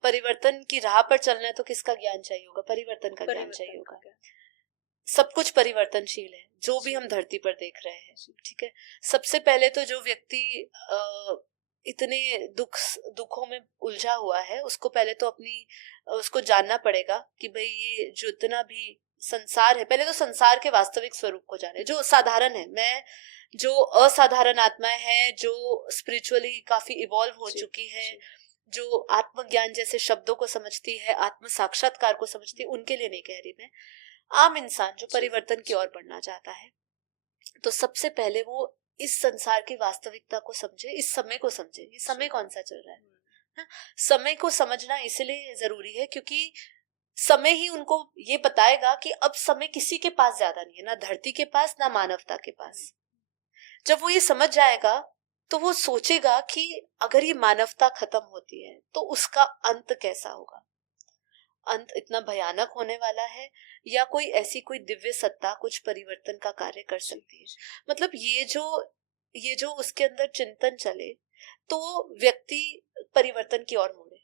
परिवर्तन की राह पर चलना है तो किसका ज्ञान चाहिए होगा? परिवर्तन का ज्ञान चाहिए होगा। सब कुछ परिवर्तनशील है, जो भी हम धरती पर देख रहे हैं, ठीक है। सबसे पहले तो जो व्यक्ति इतने दुखों में उलझा हुआ है, उसको पहले तो उसको जानना पड़ेगा कि भाई ये जो इतना भी संसार है, पहले तो संसार के वास्तविक स्वरूप को जाने, जो साधारण है। मैं जो असाधारण आत्माएं हैं, जो स्पिरिचुअली काफी इवॉल्व हो चुकी है, जो आत्मज्ञान जैसे शब्दों को समझती है, आत्म साक्षात्कार को समझती है, उनके लिए नहीं कह रही मैं। आम इंसान जो परिवर्तन की ओर बढ़ना चाहता है, तो सबसे पहले वो इस संसार की वास्तविकता को समझे, इस समय को समझे। ये समय कौन सा चल रहा है? समय को समझना इसलिए जरूरी है क्योंकि समय ही उनको ये बताएगा कि अब समय किसी के पास ज्यादा नहीं है, ना धरती के पास, ना मानवता के पास। जब वो ये समझ जाएगा तो वो सोचेगा कि अगर ये मानवता खत्म होती है तो उसका अंत कैसा होगा। अंत इतना भयानक होने वाला है या कोई ऐसी कोई दिव्य सत्ता कुछ परिवर्तन का कार्य कर सकती है। मतलब ये जो उसके अंदर चिंतन चले तो व्यक्ति परिवर्तन की ओर मुड़े।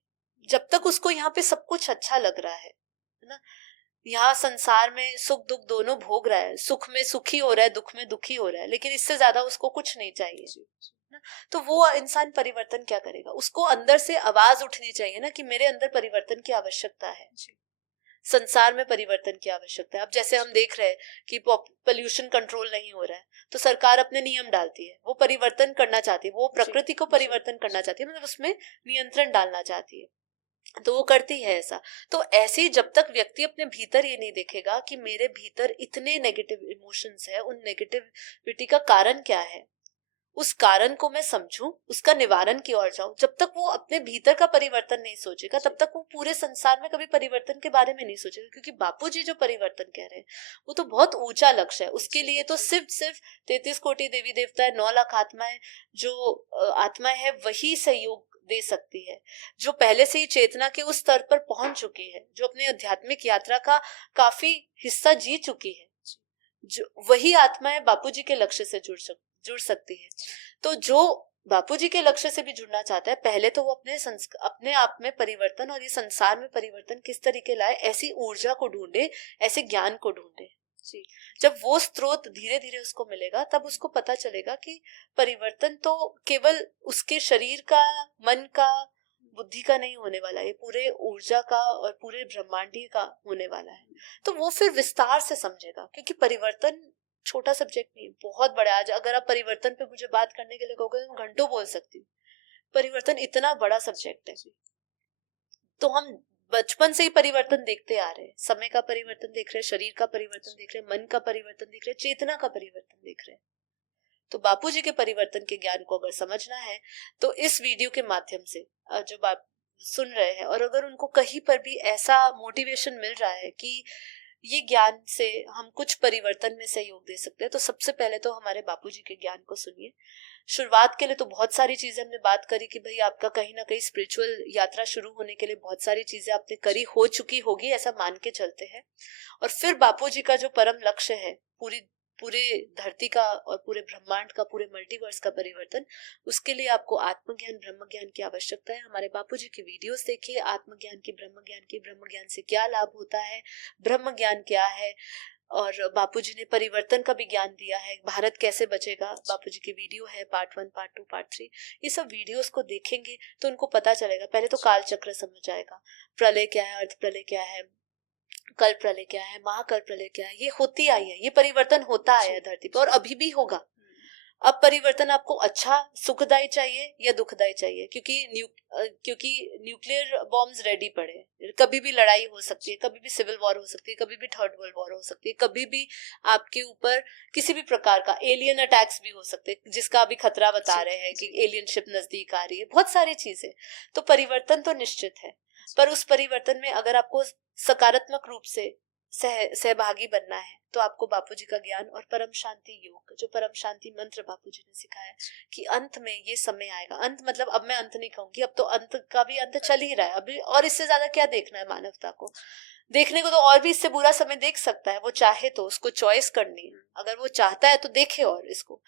जब तक उसको यहाँ पे सब कुछ अच्छा लग रहा है ना, यहाँ संसार में सुख दुख दोनों भोग रहा है, सुख में सुखी हो रहा है, दुख में दुखी हो रहा है, लेकिन इससे ज्यादा उसको कुछ नहीं चाहिए ना, तो वो इंसान परिवर्तन क्या करेगा? उसको अंदर से आवाज उठनी चाहिए ना कि मेरे अंदर परिवर्तन की आवश्यकता है, संसार में परिवर्तन की आवश्यकता है। अब जैसे हम देख रहे हैं कि पोल्यूशन कंट्रोल नहीं हो रहा है, तो सरकार अपने नियम डालती है, वो परिवर्तन करना चाहती है, वो प्रकृति को परिवर्तन करना चाहती है, मतलब उसमें नियंत्रण डालना चाहती है, तो वो करती है ऐसा। तो ऐसे ही जब तक व्यक्ति अपने भीतर ये नहीं देखेगा कि मेरे भीतर इतने नेगेटिव इमोशंस है, उन नेगेटिविटी का कारण क्या है, उस कारण को मैं समझूं, उसका निवारण की ओर जाऊं, जब तक वो अपने भीतर का परिवर्तन नहीं सोचेगा तब तक वो पूरे संसार में कभी परिवर्तन के बारे में नहीं सोचेगा। क्योंकि बापूजी जो परिवर्तन कह रहे हैं वो तो बहुत ऊंचा लक्ष्य है, उसके लिए तो सिर्फ 33 कोटि देवी देवता है, 9 लाख आत्माएं, जो आत्माएं है वही सहयोग दे सकती है, जो पहले से ही चेतना के उस स्तर पर पहुंच चुकी है, जो अपने आध्यात्मिक यात्रा का काफी हिस्सा जी चुकी है, जो वही आत्माएं बापूजी के लक्ष्य से जुड़ सकती है। तो जो बापूजी के लक्ष्य से भी जुड़ना चाहता है, पहले तो वो अपने आप में परिवर्तन और ये संसार में परिवर्तन किस तरीके लाए, ऐसी ऊर्जा को ढूंढे, ऐसे ज्ञान को ढूंढे। जब वो स्रोत धीरे धीरे उसको मिलेगा तब उसको पता चलेगा कि परिवर्तन तो केवल उसके शरीर का, मन का, बुद्धि का नहीं होने वाला है, ये पूरे ऊर्जा का और पूरे ब्रह्मांडीय का होने वाला है। तो वो फिर विस्तार से समझेगा, क्योंकि परिवर्तन छोटा सब्जेक्ट नहीं, बहुत बड़ा। आज अगर आप परिवर्तन पे मुझे बात करने के लिए कहोगे तो मैं घंटों बोल सकती हूँ। परिवर्तन इतना बड़ा सब्जेक्ट है। तो हम बचपन से ही परिवर्तन देखते आ रहे हैं, समय का परिवर्तन देख रहे हैं, शरीर का परिवर्तन देख रहे हैं, मन का परिवर्तन देख रहे हैं, चेतना का परिवर्तन देख रहे हैं। तो बापूजी के परिवर्तन के ज्ञान को अगर समझना है तो इस वीडियो के माध्यम से जो आप सुन रहे हैं, और अगर उनको कहीं पर भी ऐसा मोटिवेशन मिल रहा है कि ये ज्ञान से हम कुछ परिवर्तन में सहयोग दे सकते हैं, तो सबसे पहले तो हमारे बापूजी के ज्ञान को सुनिए। शुरुआत के लिए तो बहुत सारी चीजें हमने बात करी कि भाई आपका कहीं ना कहीं स्पिरिचुअल यात्रा शुरू होने के लिए बहुत सारी चीजें आपने करी हो चुकी होगी, ऐसा मान के चलते हैं। और फिर बापूजी का जो परम लक्ष्य है, पूरे धरती का और पूरे ब्रह्मांड का, पूरे मल्टीवर्स का परिवर्तन, उसके लिए आपको आत्मज्ञान, ब्रह्म ज्ञान की आवश्यकता है। हमारे बापूजी की वीडियोस देखिए, आत्मज्ञान की, ब्रह्म ज्ञान से क्या लाभ होता है, ब्रह्म ज्ञान क्या है, और बापूजी ने परिवर्तन का भी ज्ञान दिया है, भारत कैसे बचेगा, बापूजी की वीडियो है, पार्ट 1, पार्ट 2, पार्ट 3। ये सब वीडियोस को देखेंगे तो उनको पता चलेगा। पहले तो काल चक्र समझ आएगा, प्रलय क्या है, अर्थ प्रलय क्या है, कल प्रलय क्या है, महाकल प्रलय क्या है, ये होती आई है, ये परिवर्तन होता आया है धरती पर और अभी भी होगा। अब परिवर्तन आपको अच्छा सुखदायी चाहिए या दुखदायी चाहिए, क्योंकि न्यूक्लियर बॉम्ब्स रेडी पड़े, कभी भी लड़ाई हो सकती है, कभी भी सिविल वॉर हो सकती है, कभी भी थर्ड वर्ल्ड वॉर हो सकती है, कभी भी आपके ऊपर किसी भी प्रकार का एलियन अटैक्स भी हो सकते हैं, जिसका अभी खतरा बता रहे हैं कि एलियन शिप नजदीक आ रही है, बहुत सारी चीजें। तो परिवर्तन तो निश्चित है, पर उस परिवर्तन में अगर आपको सकारात्मक रूप से सहभागी बनना है तो आपको बापूजी का ज्ञान और परम शांति योग, जो परम शांति मंत्र बापूजी ने सिखाया कि अंत में ये समय आएगा। अंत मतलब अब मैं अंत नहीं कहूंगी, अब तो अंत का भी अंत चल ही रहा है अभी, और इससे ज्यादा क्या देखना है मानवता को? देखने को तो और भी इससे बुरा समय देख सकता है, वो चाहे तो, उसको चॉइस करनी है, अगर वो चाहता है तो देखे और इसको,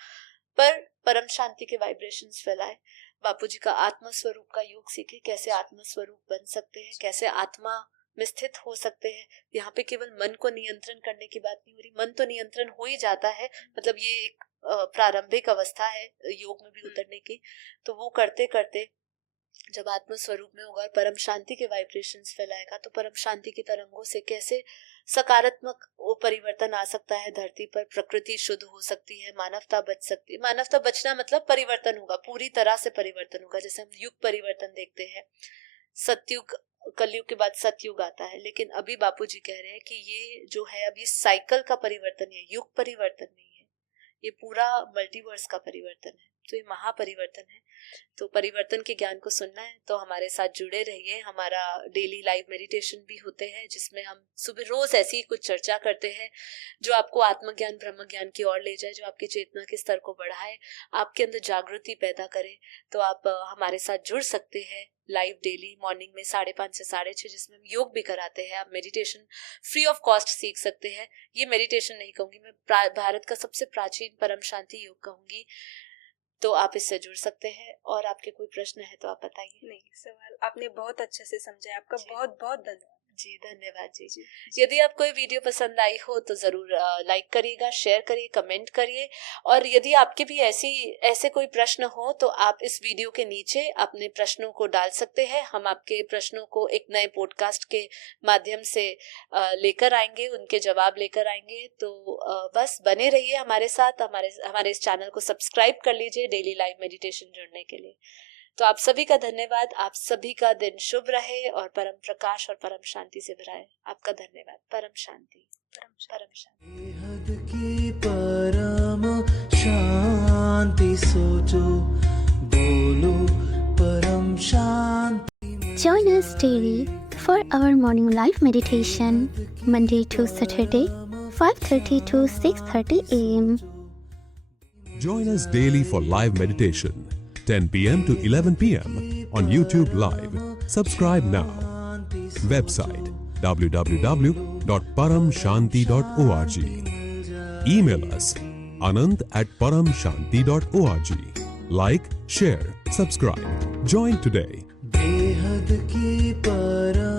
पर परम शांति के वाइब्रेशंस फैलाए। बापूजी का आत्म स्वरूप का योग सीखे, कैसे आत्म स्वरूप बन सकते हैं, कैसे आत्मा में स्थित हो सकते हैं। यहाँ पे केवल मन को नियंत्रण करने की बात नहीं हो रही, मन तो नियंत्रण हो ही जाता है, मतलब ये एक प्रारंभिक अवस्था है योग में भी उतरने की। तो वो करते करते जब आत्म स्वरूप में होगा और परम शांति के वाइब्रेशंस फैलाएगा, तो परम शांति की तरंगों से कैसे सकारात्मक वो परिवर्तन आ सकता है धरती पर, प्रकृति शुद्ध हो सकती है, मानवता बच सकती है। मानवता बचना मतलब परिवर्तन होगा, पूरी तरह से परिवर्तन होगा। जैसे हम युग परिवर्तन देखते हैं, सतयुग, कलयुग के बाद सतयुग आता है, लेकिन अभी बापूजी कह रहे हैं कि ये जो है अभी साइकिल का परिवर्तन है, युग परिवर्तन नहीं है, ये पूरा मल्टीवर्स का परिवर्तन है। तो ये महापरिवर्तन है। तो परिवर्तन के ज्ञान को सुनना है तो हमारे साथ जुड़े रहिए। हमारा डेली लाइव मेडिटेशन भी होते हैं, जिसमें हम सुबह रोज ऐसी कुछ चर्चा करते हैं जो आपको आत्मज्ञान ब्रह्म ज्ञान की ओर ले जाए, जो आपकी चेतना के स्तर को बढ़ाए, आपके अंदर जागृति पैदा करे। तो आप हमारे साथ जुड़ सकते हैं लाइव डेली मॉर्निंग में 5:30 से 6:30, जिसमें हम योग भी कराते हैं। आप मेडिटेशन फ्री ऑफ कॉस्ट सीख सकते हैं। ये मेडिटेशन नहीं कहूंगी मैं, भारत का सबसे प्राचीन परम शांति योग कहूंगी। तो आप इससे जुड़ सकते हैं। और आपके कोई प्रश्न है तो आप बताइए। नहीं, सवाल आपने बहुत अच्छे से समझाया, आपका बहुत बहुत धन्यवाद। जी धन्यवाद जी। यदि आपको ये वीडियो पसंद आई हो तो जरूर लाइक करिएगा, शेयर करिए, कमेंट करिए। और यदि आपके भी ऐसे कोई प्रश्न हो तो आप इस वीडियो के नीचे अपने प्रश्नों को डाल सकते हैं। हम आपके प्रश्नों को एक नए पॉडकास्ट के माध्यम से लेकर आएंगे, उनके जवाब लेकर आएंगे। तो बस बने रहिए हमारे साथ, हमारे इस चैनल को सब्सक्राइब कर लीजिए डेली लाइव मेडिटेशन जुड़ने के लिए। तो आप सभी का धन्यवाद। आप सभी का दिन शुभ रहे और परम प्रकाश और परम शांति से भरा है। आपका धन्यवाद। परम शांति, परम शांति। बेहद की परम शांति सोचो, बोलो परम शांति। Join us daily for our morning live meditation, Monday to Saturday, 5:30 to 6:30 a.m. Join us daily for live meditation, 10 p.m. to 11 p.m. on YouTube Live. Subscribe now. Website www.paramshanti.org. Email us anant@paramshanti.org. Like, share, subscribe. Join today. बेहद की परम